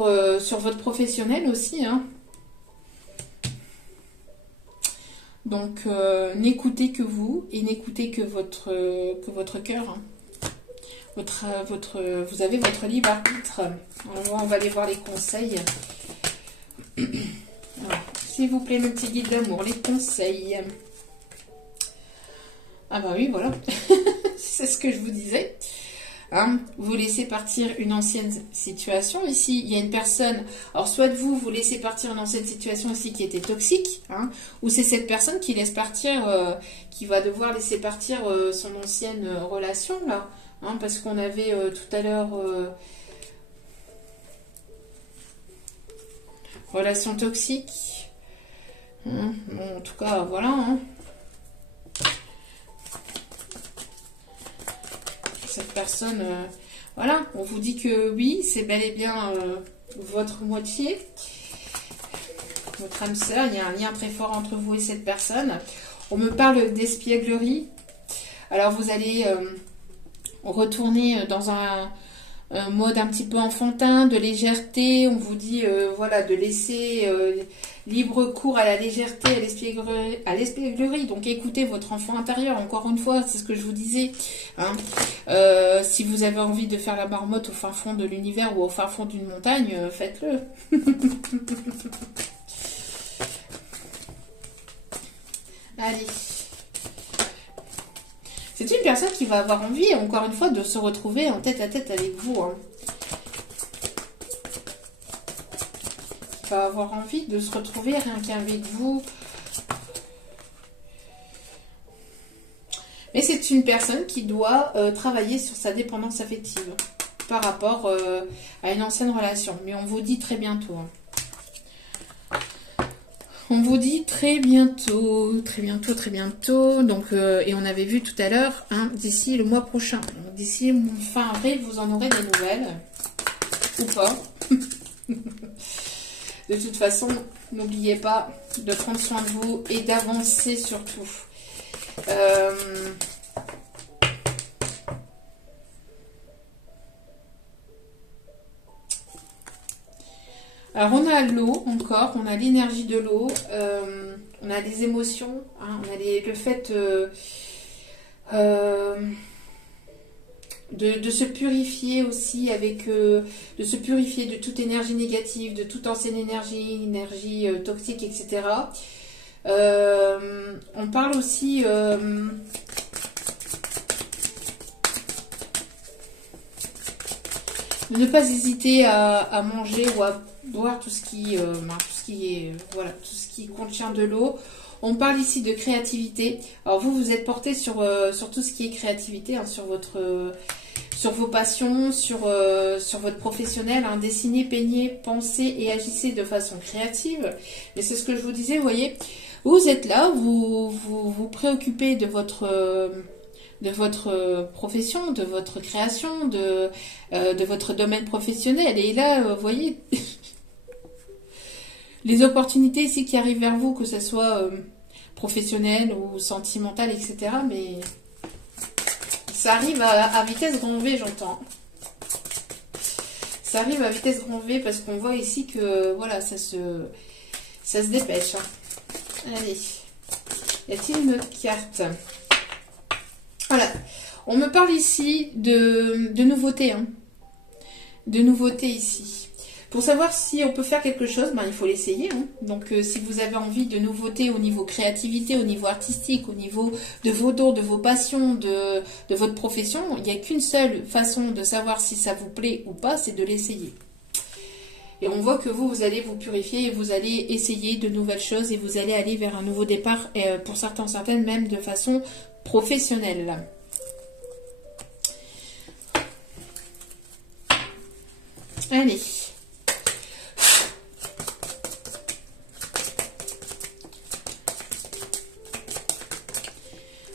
votre professionnel aussi, hein. Donc n'écoutez que vous et n'écoutez que votre cœur, hein. Vous avez votre libre arbitre. Alors, on va aller voir les conseils. S'il vous plaît, mon petit guide d'amour, les conseils. Ah bah oui, voilà. C'est ce que je vous disais. Hein, vous laissez partir une ancienne situation. Ici, il y a une personne, alors soit vous laissez partir une ancienne situation ici qui était toxique, hein, ou c'est cette personne qui laisse partir, qui va devoir laisser partir son ancienne relation, là, hein, parce qu'on avait tout à l'heure relation toxique. Bon, en tout cas, voilà, hein. Cette personne, voilà, on vous dit que oui, c'est bel et bien votre moitié. votre âme sœur. Il y a un lien très fort entre vous et cette personne. On me parle d'espièglerie. Alors vous allez retourner dans un mode un petit peu enfantin, de légèreté. On vous dit voilà, de laisser libre cours à la légèreté, à l'espièglerie. Donc écoutez votre enfant intérieur, encore une fois, c'est ce que je vous disais. Hein. Si vous avez envie de faire la marmotte au fin fond de l'univers ou au fin fond d'une montagne, faites-le. Allez. C'est une personne qui va avoir envie, encore une fois, de se retrouver en tête à tête avec vous. Hein. Qui va avoir envie de se retrouver rien qu'avec vous. Mais c'est une personne qui doit travailler sur sa dépendance affective par rapport à une ancienne relation. Mais on vous dit très bientôt. Hein. On vous dit très bientôt, très bientôt, très bientôt. Donc, et on avait vu tout à l'heure, hein, d'ici le mois prochain. D'ici fin avril, vous en aurez des nouvelles. Ou pas. De toute façon, n'oubliez pas de prendre soin de vous et d'avancer surtout. Alors, on a l'eau encore, on a l'énergie de l'eau, on a des émotions, hein, on a le fait de se purifier aussi, de se purifier de toute énergie négative, de toute ancienne énergie toxique, etc. On parle aussi... de ne pas hésiter à manger ou à boire tout ce qui contient de l'eau. On parle ici de créativité. Alors vous êtes porté sur tout ce qui est créativité, hein, sur vos passions, sur votre professionnel. Hein. Dessinez, peignez, pensez et agissez de façon créative. Mais c'est ce que je vous disais, vous voyez. Vous êtes là, vous préoccupez de votre profession, de votre création, de votre domaine professionnel. Et là, vous voyez, les opportunités ici qui arrivent vers vous, que ce soit professionnel ou sentimental, etc. Mais ça arrive à vitesse grand V, j'entends. Ça arrive à vitesse grand V parce qu'on voit ici que, voilà, ça se dépêche. Hein. Allez, y a-t-il une autre carte ? Voilà, on me parle ici de nouveautés, hein. De nouveautés ici. Pour savoir si on peut faire quelque chose, ben, il faut l'essayer. Hein. Donc, si vous avez envie de nouveautés au niveau créativité, au niveau artistique, au niveau de vos dons, de vos passions, de votre profession, il n'y a qu'une seule façon de savoir si ça vous plaît ou pas, c'est de l'essayer. Et on voit que vous allez vous purifier et vous allez essayer de nouvelles choses et vous allez aller vers un nouveau départ, et pour certaines même de façon professionnelle. Allez.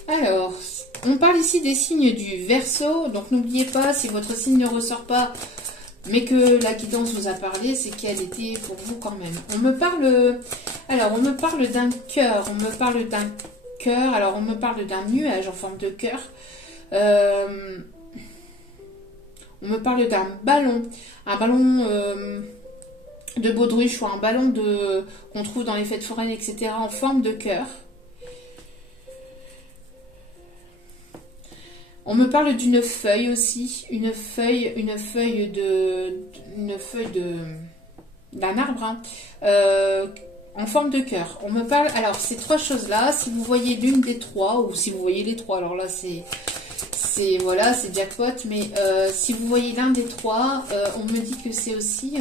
Alors, on parle ici des signes du Verseau. Donc, n'oubliez pas, si votre signe ne ressort pas, mais que la guidance vous a parlé, c'est qu'elle était pour vous quand même. On me parle... Alors, on me parle d'un cœur. On me parle d'un cœur. Alors, on me parle d'un nuage en forme de cœur. On me parle d'un ballon. Un ballon de baudruche ou un ballon qu'on trouve dans les fêtes foraines, etc. en forme de cœur. On me parle d'une feuille aussi, une feuille d'un arbre, hein, en forme de cœur. On me parle, alors ces trois choses-là, si vous voyez l'une des trois, ou si vous voyez les trois, alors là c'est voilà, c'est jackpot, mais si vous voyez l'un des trois, on me dit que c'est aussi,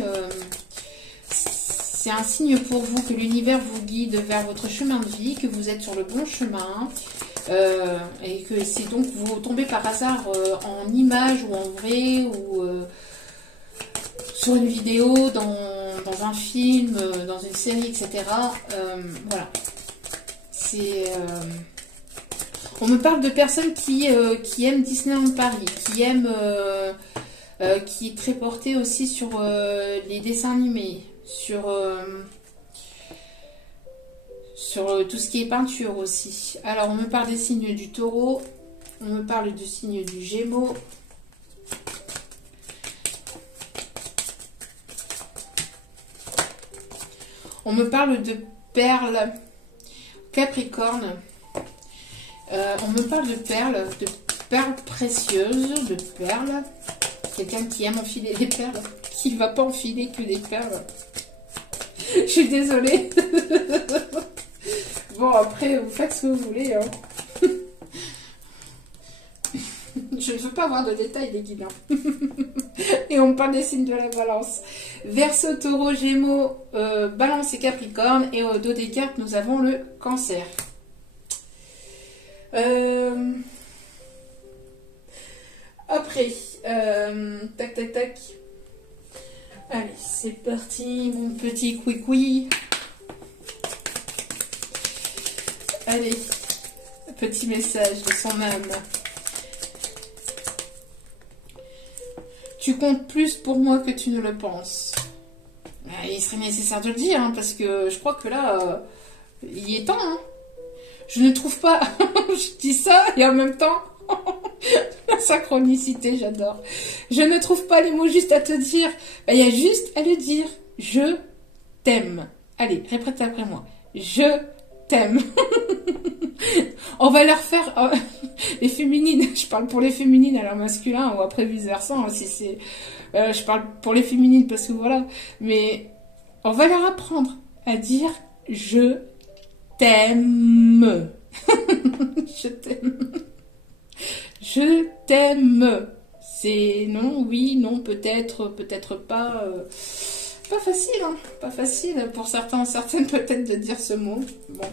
c'est un signe pour vous, que l'univers vous guide vers votre chemin de vie, que vous êtes sur le bon chemin. Et que si donc vous tombez par hasard en image ou en vrai ou sur une vidéo, dans un film, dans une série, etc. Voilà. On me parle de personnes qui aiment Disneyland Paris, qui est très portée aussi sur les dessins animés, sur sur tout ce qui est peinture aussi. Alors, on me parle des signes du taureau. On me parle du signe du Gémeaux. On me parle de perles Capricorne. On me parle de perles précieuses, de perles. Quelqu'un qui aime enfiler des perles, qui ne va pas enfiler que des perles. Je suis désolée. Bon, après, vous faites ce que vous voulez. Hein. Je ne veux pas avoir de détails, les guides. Hein. Et on me parle des signes de la balance. Verseau, taureau, gémeaux, balance et capricorne. Et au dos des cartes, nous avons le cancer. Après, tac, tac, tac. Allez, c'est parti, mon petit couicoui. Allez, petit message de son âme. Tu comptes plus pour moi que tu ne le penses. Il serait nécessaire de le dire, hein, parce que je crois que là, il est temps. Hein. Je ne trouve pas... je dis ça et en même temps... La synchronicité, j'adore. Je ne trouve pas les mots justes à te dire. Il y a juste à le dire. Je t'aime. Allez, répète après moi. Je t'aime. On va leur faire les féminines. Je parle pour les féminines alors masculin ou après vice versa. Hein, si c'est, je parle pour les féminines parce que voilà. Mais on va leur apprendre à dire je t'aime. Je t'aime. Je t'aime. C'est non, oui, non, peut-être, peut-être pas. Pas facile, hein. Pas facile pour certains, certaines peut-être de dire ce mot. Bon.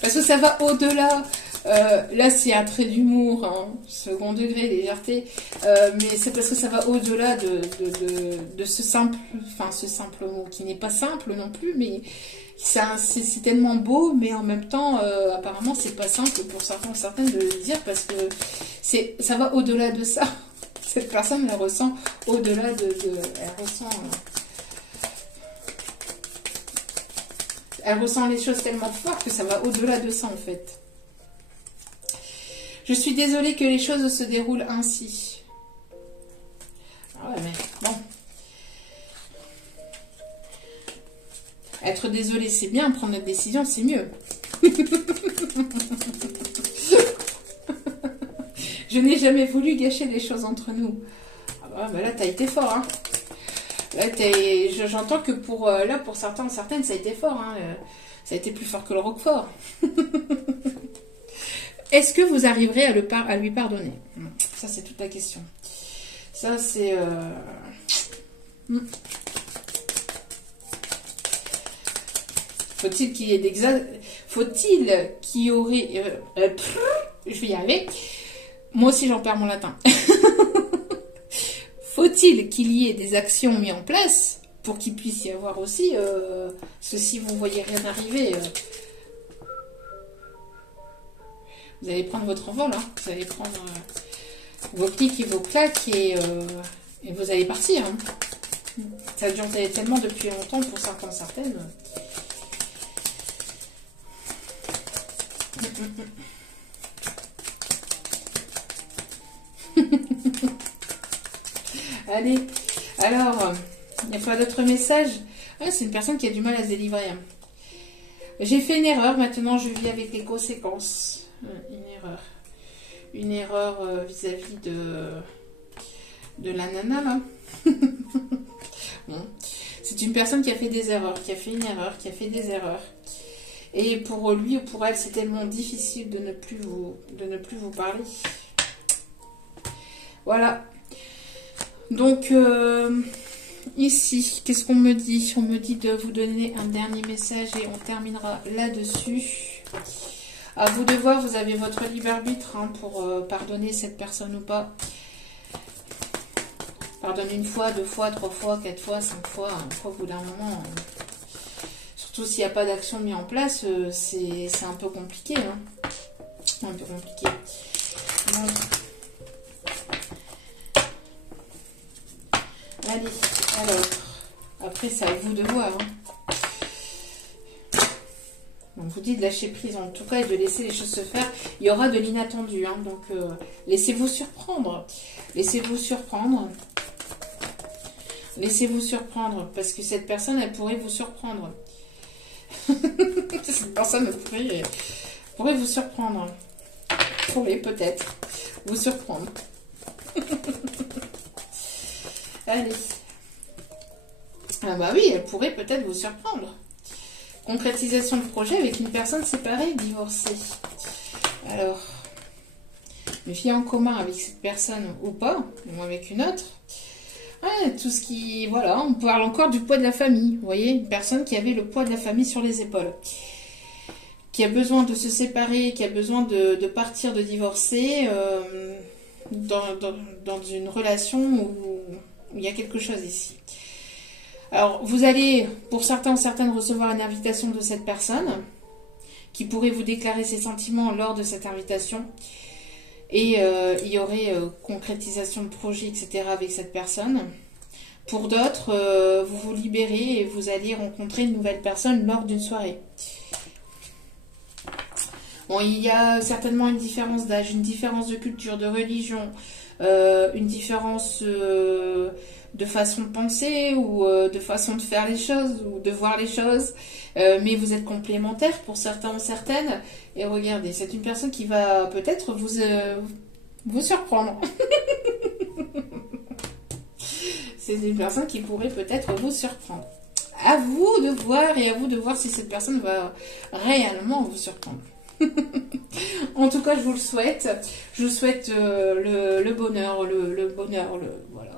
Parce que ça va au-delà. Là, c'est un trait d'humour, hein, second degré, légèreté. Mais c'est parce que ça va au-delà de ce simple mot qui n'est pas simple non plus, mais c'est tellement beau, mais en même temps, apparemment, c'est pas simple pour certains, certaines de le dire parce que ça va au-delà de ça. Cette personne, elle ressent au-delà elle ressent les choses tellement fortes que ça va au-delà de ça en fait. Je suis désolée que les choses se déroulent ainsi. Ah ouais, mais bon. Être désolée, c'est bien. Prendre une décision, c'est mieux. Je n'ai jamais voulu gâcher les choses entre nous. Ah bah là, t'as été fort, hein. Là, j'entends que pour certains, certaines, ça a été fort, hein. Ça a été plus fort que le Roquefort. Est-ce que vous arriverez à lui pardonner? Ça, c'est toute la question. Ça, c'est... Faut-il qu'il y ait Faut-il qu'il y aurait... Je vais y arriver. Moi aussi, j'en perds mon latin. Faut-il qu'il y ait des actions mises en place pour qu'il puisse y avoir aussi... Parce que si vous ne voyez rien arriver... Vous allez prendre votre envol, hein. Vous allez prendre vos clics et vos claques et vous allez partir. Hein. Ça dure tellement depuis longtemps pour certains, certaines. Allez, alors, il y a pas d'autres messages. Ah, c'est une personne qui a du mal à se délivrer. Hein. J'ai fait une erreur, maintenant je vis avec les conséquences. Une erreur vis-à-vis de la nana là. Bon. C'est une personne qui a fait des erreurs, qui a fait une erreur, qui a fait des erreurs. Et pour lui ou pour elle, c'est tellement difficile de ne plus vous parler. Voilà. Donc ici, qu'est-ce qu'on me dit? On me dit de vous donner un dernier message et on terminera là-dessus. À vous de voir, vous avez votre libre arbitre hein, pour pardonner cette personne ou pas. Pardonner une fois, 2 fois, 3 fois, 4 fois, 5 fois, au bout d'un moment. Surtout s'il n'y a pas d'action mise en place, c'est un peu compliqué. Hein. Un peu compliqué. Donc, allez, alors, après, c'est à vous de voir. Hein. On vous dit de lâcher prise, en tout cas, et de laisser les choses se faire. Il y aura de l'inattendu, hein, donc laissez-vous surprendre. Laissez-vous surprendre. Laissez-vous surprendre, parce que cette personne, elle pourrait vous surprendre. Cette personne pourrait vous surprendre. Pourrait peut-être vous surprendre. Allez. Ah bah oui, elle pourrait peut-être vous surprendre. Concrétisation de projet avec une personne séparée, divorcée. Alors, une vie en commun avec cette personne ou pas, ou avec une autre. Ouais, tout ce qui... Voilà, on parle encore du poids de la famille. Vous voyez, une personne qui avait le poids de la famille sur les épaules. Qui a besoin de se séparer, qui a besoin de partir, de divorcer, dans une relation où il y a quelque chose ici. Alors, vous allez, pour certains ou certaines, recevoir une invitation de cette personne qui pourrait vous déclarer ses sentiments lors de cette invitation. Et il y aurait concrétisation de projet, etc. avec cette personne. Pour d'autres, vous vous libérez et vous allez rencontrer une nouvelle personne lors d'une soirée. Bon, il y a certainement une différence d'âge, une différence de culture, de religion, une différence de façon de penser ou de façon de faire les choses ou de voir les choses. Mais vous êtes complémentaires pour certains ou certaines. Et regardez, c'est une personne qui va peut-être vous surprendre. C'est une personne qui pourrait peut-être vous surprendre. À vous de voir et à vous de voir si cette personne va réellement vous surprendre. En tout cas, je vous le souhaite. Je vous souhaite le bonheur, le bonheur, voilà,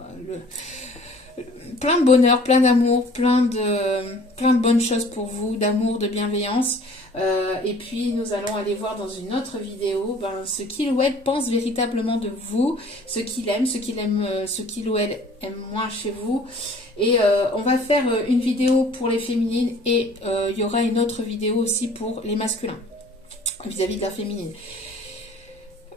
plein de bonheur, plein d'amour, plein de bonnes choses pour vous, d'amour, de bienveillance. Et puis, nous allons aller voir dans une autre vidéo ce qu'il ou elle pense véritablement de vous, ce qu'il aime, ce qu'il ou elle aime moins chez vous. Et on va faire une vidéo pour les féminines et il y aura une autre vidéo aussi pour les masculins, vis-à-vis de la féminine.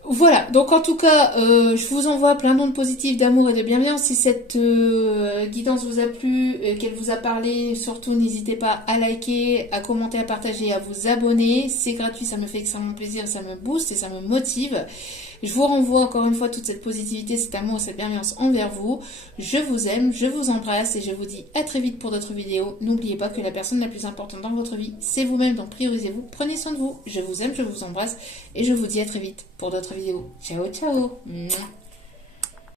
Voilà, donc en tout cas, je vous envoie plein d'ondes positives d'amour et de bienveillance. Si cette guidance vous a plu, qu'elle vous a parlé, surtout n'hésitez pas à liker, à commenter, à partager, à vous abonner. C'est gratuit, ça me fait extrêmement plaisir, ça me booste et ça me motive. Je vous renvoie encore une fois toute cette positivité, cet amour, cette bienveillance envers vous. Je vous aime, je vous embrasse et je vous dis à très vite pour d'autres vidéos. N'oubliez pas que la personne la plus importante dans votre vie, c'est vous-même, donc priorisez-vous, prenez soin de vous. Je vous aime, je vous embrasse et je vous dis à très vite pour d'autres vidéos. Ciao, ciao.